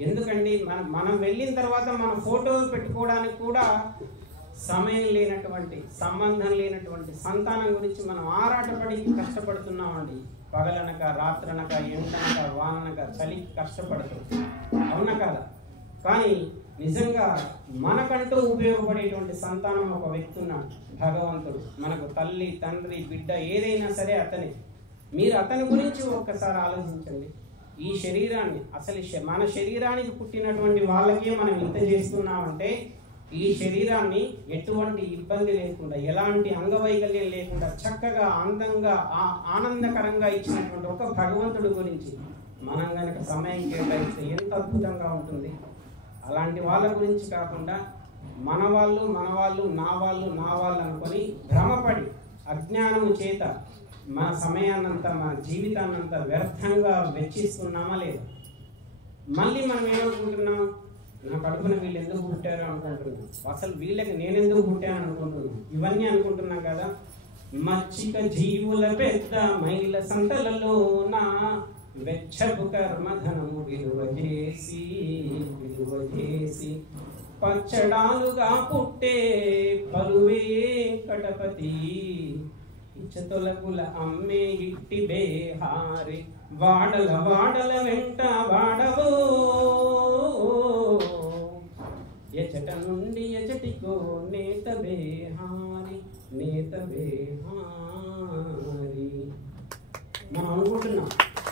ఎందుకండి మనం వెళ్ళిన తర్వాత మన ఫోటోలు పెట్టుకోవడానికి కూడా సమయం లేనటువంటి, సంబంధం లేనటువంటి సంతానం గురించి మనం ఆరాటపడి కష్టపడుతున్నామండి. పగలనక రాత్రనక ఎండనక వాననక చలికి కష్టపడుతూ, అవునా కదా? కానీ నిజంగా మనకంటూ ఉపయోగపడేటువంటి సంతానం ఒక వ్యక్తి ఉన్నాడు, భగవంతుడు. మనకు తల్లి తండ్రి బిడ్డ ఏదైనా సరే అతనే. మీరు అతని గురించి ఒక్కసారి ఆలోచించండి. ఈ శరీరాన్ని, అసలు మన శరీరానికి పుట్టినటువంటి వాళ్ళకే మనం ఇంత చేస్తున్నామంటే, ఈ శరీరాన్ని ఎటువంటి ఇబ్బంది లేకుండా, ఎలాంటి అంగవైకల్యం లేకుండా చక్కగా అందంగా ఆనందకరంగా ఇచ్చినటువంటి ఒక భగవంతుడి గురించి మనం కనుక సమయం కేటాయిస్తే ఎంత అద్భుతంగా ఉంటుంది. అలాంటి వాళ్ళ గురించి కాకుండా మన వాళ్ళు నా వాళ్ళు అనుకొని భ్రమపడి అజ్ఞానము చేత మన సమయాన్నంతా, మన జీవితాన్నంతా వ్యర్థంగా వెచ్చిస్తున్నామా లేదా? మళ్ళీ మనం ఏమనుకుంటున్నాం? నా కడుపున వీళ్ళు ఎందుకు పుట్టారు అనుకుంటున్నాం. అసలు వీళ్ళకి నేనెందుకు పుట్టాను అనుకుంటున్నాం. ఇవన్నీ అనుకుంటున్నాం కదా. మచ్చిక జీవుల పెద్ద మైల సంతలలో నా వెచ్చపు కర్మధనము విలువ చేసి పచ్చడాలుగా పుట్టే పలువే కటపతి ఇచ్చతొలకుల అమ్మే ఇట్టి బేహారి వాడల వెంట వాడవో ఎచట నుండి ఎచటికో నేత బేహారి. మనం అనుకుంటున్నాం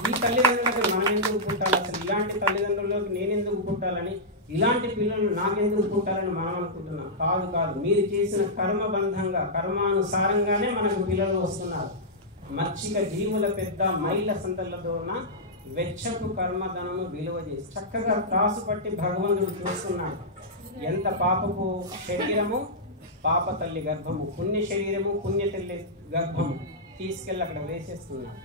ఈ తల్లిదండ్రులకు మనం ఎందుకు పుట్టాలి, అసలు ఇలాంటి తల్లిదండ్రులకు నేను ఎందుకు పుట్టాలని, ఇలాంటి పిల్లలు నాకెందుకు పుట్టాలని మనం అనుకుంటున్నాం. కాదు, మీరు చేసిన కర్మబంధంగా, కర్మానుసారంగానే మనకు పిల్లలు వస్తున్నారు. మచ్చిక జీవుల పెద్ద మైల సంతలతోన వెచ్చపు కర్మధనము విలువ చేసి చక్కగా త్రాసు పట్టి భగవంతుడు చూస్తున్నాడు. ఎంత పాపపు శరీరము, పాప తల్లి గర్భము, పుణ్య శరీరము, పుణ్య తల్లి గర్భము తీసుకెళ్ళి అక్కడ వేసేస్తున్నాడు.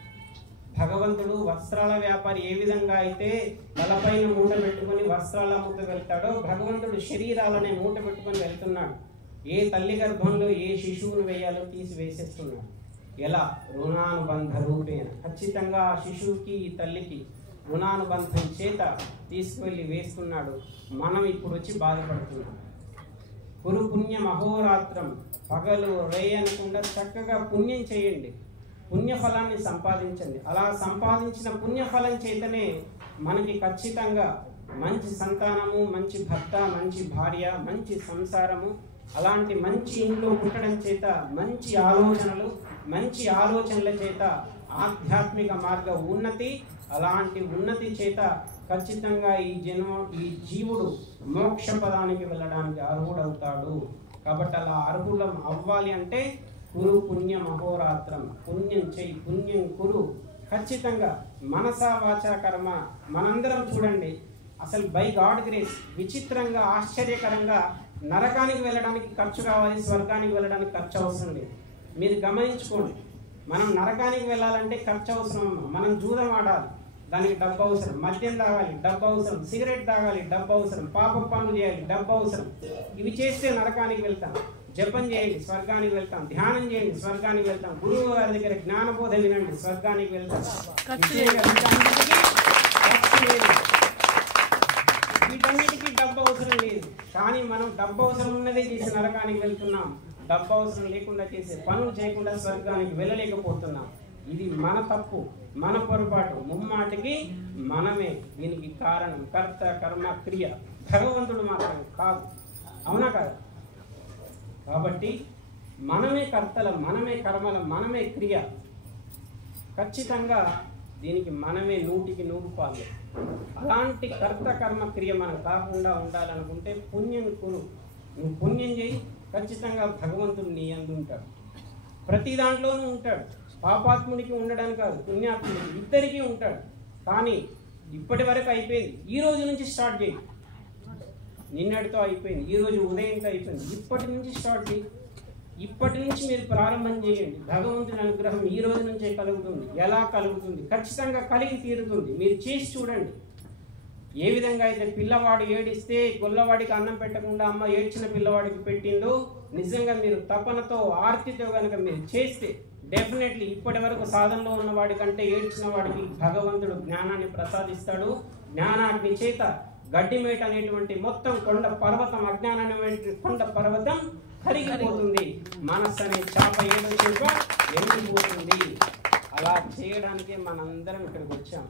భగవంతుడు వస్త్రాల వ్యాపారి ఏ విధంగా అయితే తలపైన మూట పెట్టుకుని వస్త్రాల అమ్ముతూ వెళ్తాడో, భగవంతుడు శరీరాలనే మూట పెట్టుకొని వెళ్తున్నాడు. ఏ తల్లి గర్భంలో ఏ శిశువును వేయాలో తీసి వేసేస్తున్నాడు. ఎలా? రుణానుబంధ రూపేణ. ఖచ్చితంగా ఆ శిశువుకి ఈ తల్లికి రుణానుబంధం చేత తీసుకువెళ్ళి వేస్తున్నాడు. మనం ఇప్పుడు వచ్చి బాధపడుతున్నాం. కురు పుణ్యం అహోరాత్రం, పగలు రే అనకుండా చక్కగా పుణ్యం చేయండి, పుణ్యఫలాన్ని సంపాదించండి. అలా సంపాదించిన పుణ్యఫలం చేతనే మనకి ఖచ్చితంగా మంచి సంతానము, మంచి భర్త, మంచి భార్య, మంచి సంసారము, అలాంటి మంచి ఇంట్లో పుట్టడం చేత మంచి ఆలోచనల చేత ఆధ్యాత్మిక మార్గ ఉన్నతి, అలాంటి ఉన్నతి చేత ఖచ్చితంగా ఈ జీవుడు మోక్ష పదానికి వెళ్ళడానికి అర్హుడవుతాడు. కాబట్టి అలా అర్హులం అవ్వాలి అంటే కురు పుణ్యం అహోరాత్రం, పుణ్యం చెయ్యి, పుణ్యం కురు. ఖచ్చితంగా మనసా వాచా కర్మ. మనందరం చూడండి, అసలు బై గాడ్ గ్రేస్ విచిత్రంగా, ఆశ్చర్యకరంగా నరకానికి వెళ్ళడానికి ఖర్చు కావాలి, స్వర్గానికి వెళ్ళడానికి ఖర్చు అవసరం లేదు. మీరు గమనించుకోండి, మనం నరకానికి వెళ్ళాలంటే ఖర్చు అవసరం. మనం జూదం ఆడాలి, దానికి డబ్బు అవసరం. మద్యం తాగాలి, డబ్బు అవసరం. సిగరెట్ తాగాలి, డబ్బు అవసరం. పాప పనులు చేయాలి, డబ్బు అవసరం. ఇవి చేస్తే నరకానికి వెళ్తాం. జపం చేయండి, స్వర్గానికి వెళ్తాం. ధ్యానం చేయండి, స్వర్గానికి వెళ్తాం. గురువు గారి దగ్గర జ్ఞానబోధ వినండి, స్వర్గానికి వెళ్తాం. వీటన్నిటికీ డబ్బు అవసరం లేదు. కానీ మనం డబ్బు అవసరం ఉన్నదే చేసి నరకానికి వెళ్తున్నాం. డబ్బు అవసరం లేకుండా చేసే పనులు చేయకుండా స్వర్గానికి వెళ్ళలేకపోతున్నాం. ఇది మన తప్పు, మన పొరపాటు. ముమ్మాటికి మనమే దీనికి కారణం. కర్త కర్మ క్రియ భగవంతుడు మాత్రమే కాదు. అవునా కాదు? కాబట్టి మనమే కర్తలం, మనమే కర్మలం, మనమే క్రియ. ఖచ్చితంగా దీనికి మనమే 100కి 100 పాలు. అలాంటి కర్త కర్మ క్రియ మనం కాకుండా ఉండాలనుకుంటే పుణ్యం కురు. నువ్వు పుణ్యం చేయి, ఖచ్చితంగా భగవంతుడు నీ యందు ఉంటాడు. ప్రతి దాంట్లోనూ ఉంటాడు. పాపాత్ముడికి ఉండడానికి కాదు, పుణ్యాత్ముడికి ఇద్దరికీ ఉంటాడు. కానీ ఇప్పటి వరకు అయిపోయింది. ఈ రోజు నుంచి స్టార్ట్ చేయి. నిన్నటితో అయిపోయింది, ఈ రోజు ఉదయంతో అయిపోయింది. ఇప్పటి నుంచి స్టార్ట్ చేయి. ఇప్పటి నుంచి మీరు ప్రారంభం చేయండి. భగవంతుని అనుగ్రహం ఈ రోజు నుంచే కలుగుతుంది. ఎలా కలుగుతుంది? ఖచ్చితంగా కలిగి తీరుతుంది. మీరు చేసి చూడండి. ఏ విధంగా అయితే పిల్లవాడు ఏడిస్తే గొల్లవాడికి అన్నం పెట్టకుండా అమ్మ ఏడ్చిన పిల్లవాడికి పెట్టిందో, నిజంగా మీరు తపనతో ఆర్తితో కనుక మీరు చేస్తే డెఫినెట్లీ ఇప్పటి వరకు సాధనలో ఉన్నవాడి కంటే ఏడ్చిన వాడికి భగవంతుడు జ్ఞానాన్ని ప్రసాదిస్తాడు. జ్ఞానాగ్ని చేత గడ్డిమేట అనేటువంటి మొత్తం కొండ పర్వతం, అజ్ఞానాన్ని కొండ పర్వతం కరిగిపోతుంది. మనస్సు అనే చాప ఏదో చేప ఎండిపోతుంది. అలా చేయడానికే మనందరం ఇక్కడికి వచ్చాం.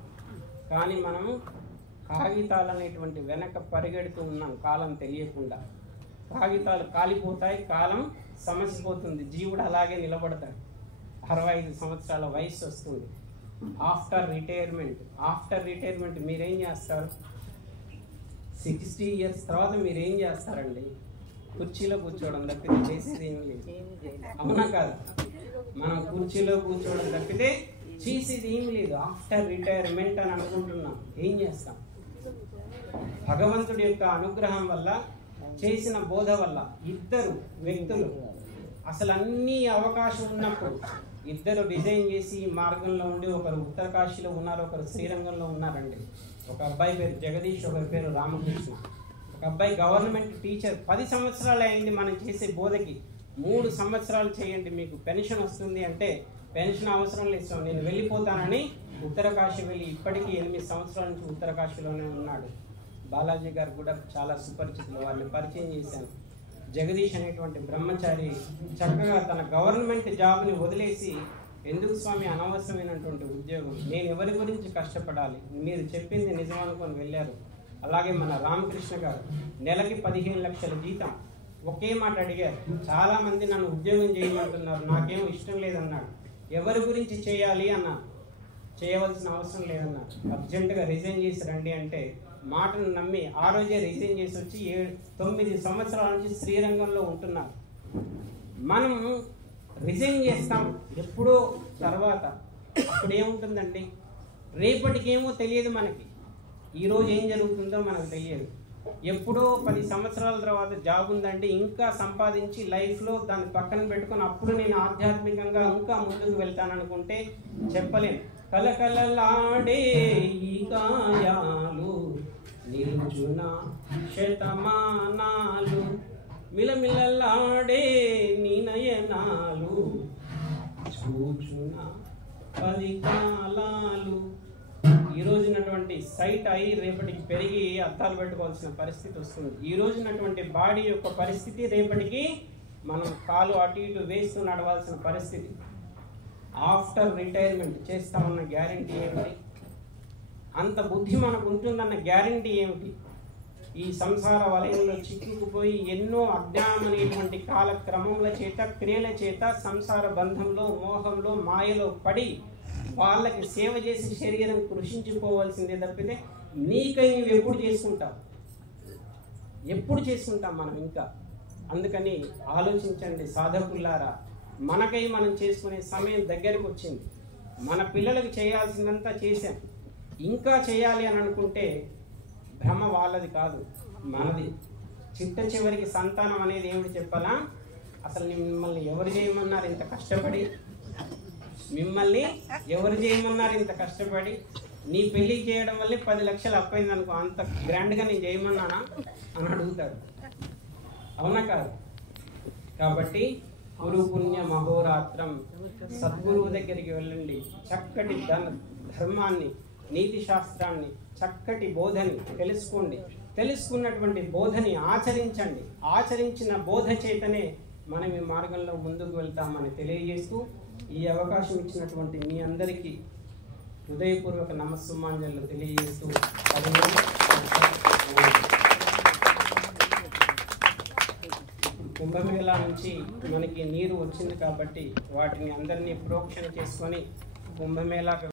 కానీ మనం కాగితాలు అనేటువంటి వెనక పరిగెడుతూ ఉన్నాం కాలం తెలియకుండా. కాగితాలు కాలిపోతాయి, కాలం సమసిపోతుంది, జీవుడు అలాగే నిలబడతాడు. 65 సంవత్సరాల వయసు వస్తుంది. ఆఫ్టర్ రిటైర్మెంట్ మీరేం చేస్తారు? 60 ఇయర్స్ తర్వాత మీరేం చేస్తారండి? కుర్చీలో కూర్చోవడం తప్పితే చేసేది ఏమి లేదు. అవునా కాదు? మనం కుర్చీలో కూర్చోవడం తప్పితే చేసేది ఏమి లేదు. ఆఫ్టర్ రిటైర్మెంట్ అని అనుకుంటున్నాం. ఏం చేస్తాం? భగవంతుడి యొక్క అనుగ్రహం వల్ల, చేసిన బోధ వల్ల ఇద్దరు వ్యక్తులు అసలు అన్ని అవకాశం ఉన్నప్పుడు ఇద్దరు డిజైన్ చేసి ఈ మార్గంలో ఉండి, ఒకరు ఉత్తరకాశీలో ఉన్నారు, ఒకరు శ్రీరంగంలో ఉన్నారండి. ఒక అబ్బాయి పేరు జగదీష్, ఒకరి పేరు రామకృష్ణ. ఒక అబ్బాయి గవర్నమెంట్ టీచర్. 10 సంవత్సరాలు అయింది మనం చేసే బోధకి. 3 సంవత్సరాలు చేయండి మీకు పెన్షన్ వస్తుంది అంటే, పెన్షన్ అవసరం లేదు, నేను వెళ్ళిపోతానని ఉత్తరకాశీ వెళ్ళి ఇప్పటికీ 8 సంవత్సరాల నుంచి ఉత్తరకాశీలోనే ఉన్నాడు. బాలాజీ గారు కూడా చాలా సుపరిచితులు, వాళ్ళని పరిచయం చేశాను. జగదీష్ అనేటువంటి బ్రహ్మచారి చక్కగా తన గవర్నమెంట్ జాబ్ని వదిలేసి, ఎందుకు స్వామి అనవసరమైనటువంటి ఉద్యోగం, నేను ఎవరి గురించి కష్టపడాలి, మీరు చెప్పింది నిజం అనుకొని వెళ్ళారు. అలాగే మన రామకృష్ణ గారు నెలకి 15 లక్షల జీతం. ఒకే మాట అడిగారు. చాలామంది నన్ను ఉద్యోగం చేయమంటున్నారు, నాకేమో ఇష్టం లేదన్నాడు. ఎవరి గురించి చేయాలి అన్నాను. చేయవలసిన అవసరం లేదన్నారు. అర్జెంటుగా రిజైన్ చేసి రండి అంటే మాటను నమ్మి ఆ రోజే రిజైన్ చేసి వచ్చి 9 సంవత్సరాల నుంచి శ్రీరంగంలో ఉంటున్నారు. మనం రిజైన్ చేస్తాం ఎప్పుడో తర్వాత, అప్పుడు ఏముంటుందండి? రేపటికేమో తెలియదు మనకి, ఈరోజు ఏం జరుగుతుందో మనకు తెలియదు. ఎప్పుడో 10 సంవత్సరాల తర్వాత జాబ్ ఉందండి, ఇంకా సంపాదించి లైఫ్లో దాన్ని పక్కన పెట్టుకొని అప్పుడు నేను ఆధ్యాత్మికంగా ఇంకా ముందుకు వెళ్తాననుకుంటే చెప్పలేను. కలకలలాడే ఈ కాయాలు నిలుచున శతమానాలు, మిలమిలలాడే నీ నయనాలు చూచున 10 కాలాలు. ఈ రోజునటువంటి సైట్ అయి రేపటికి పెరిగి అద్దాలు పెట్టుకోవాల్సిన పరిస్థితి వస్తుంది. ఈ రోజునటువంటి బాడీ యొక్క పరిస్థితి రేపటికి మనం కాలు అటు ఇటు వేస్తూ నడవాల్సిన పరిస్థితి. ఆఫ్టర్ రిటైర్మెంట్ చేస్తామన్న గ్యారంటీ ఏమిటి? అంత బుద్ధి మనకు ఉంటుందన్న గ్యారంటీ ఏమిటి? ఈ సంసార వలయంలో చిక్కుకుపోయి ఎన్నో అజ్ఞానం అనేటువంటి కాలక్రమముల చేత, క్రియల చేత, సంసార బంధంలో, మోహంలో, మాయలో పడి వాళ్ళకి సేవ చేసి శరీరం కృషించిపోవాల్సిందే తప్పితే నీకై నువ్వు ఎప్పుడు చేసుకుంటావు? ఎప్పుడు చేసుకుంటాం మనం ఇంకా? అందుకని ఆలోచించండి సాధకులారా. మనకై మనం చేసుకునే సమయం దగ్గరకు వచ్చింది. మన పిల్లలకు చేయాల్సిందంతా చేశాం, ఇంకా చేయాలి అని అనుకుంటే భ్రమ వాళ్ళది కాదు, మనది. చిట్ట చివరికి సంతానం అనేది ఏమిటి చెప్పాలా? అసలు మిమ్మల్ని ఎవరు చేయమన్నారు ఇంత కష్టపడి? మిమ్మల్ని ఎవరు చేయమన్నారు ఇంత కష్టపడి? నీ పెళ్లి చేయడం వల్లే 10 లక్షలు అప్పైంది అనుకో, అంత గ్రాండ్గా నేను చేయమన్నానా అని అడుగుతాడు. అవునా కాదు? కాబట్టి గురు పుణ్య మహోరాత్రం, సద్గురువు దగ్గరికి వెళ్ళండి. చక్కటి ధర్మాన్ని, నీతి శాస్త్రాన్ని, చక్కటి బోధని తెలుసుకోండి. తెలుసుకున్నటువంటి బోధని ఆచరించండి. ఆచరించిన బోధ చేతనే మనం ఈ మార్గంలో ముందుకు వెళ్తామని తెలియజేస్తూ, ఈ అవకాశం ఇచ్చినటువంటి మీ అందరికీ హృదయపూర్వక నమస్సుమాంజలు తెలియజేస్తూ, కుంభమేళా నుంచి మనకి నీరు వచ్చింది కాబట్టి వాటిని అందరినీ ప్రోక్షణ చేసుకొని కుంభమేళా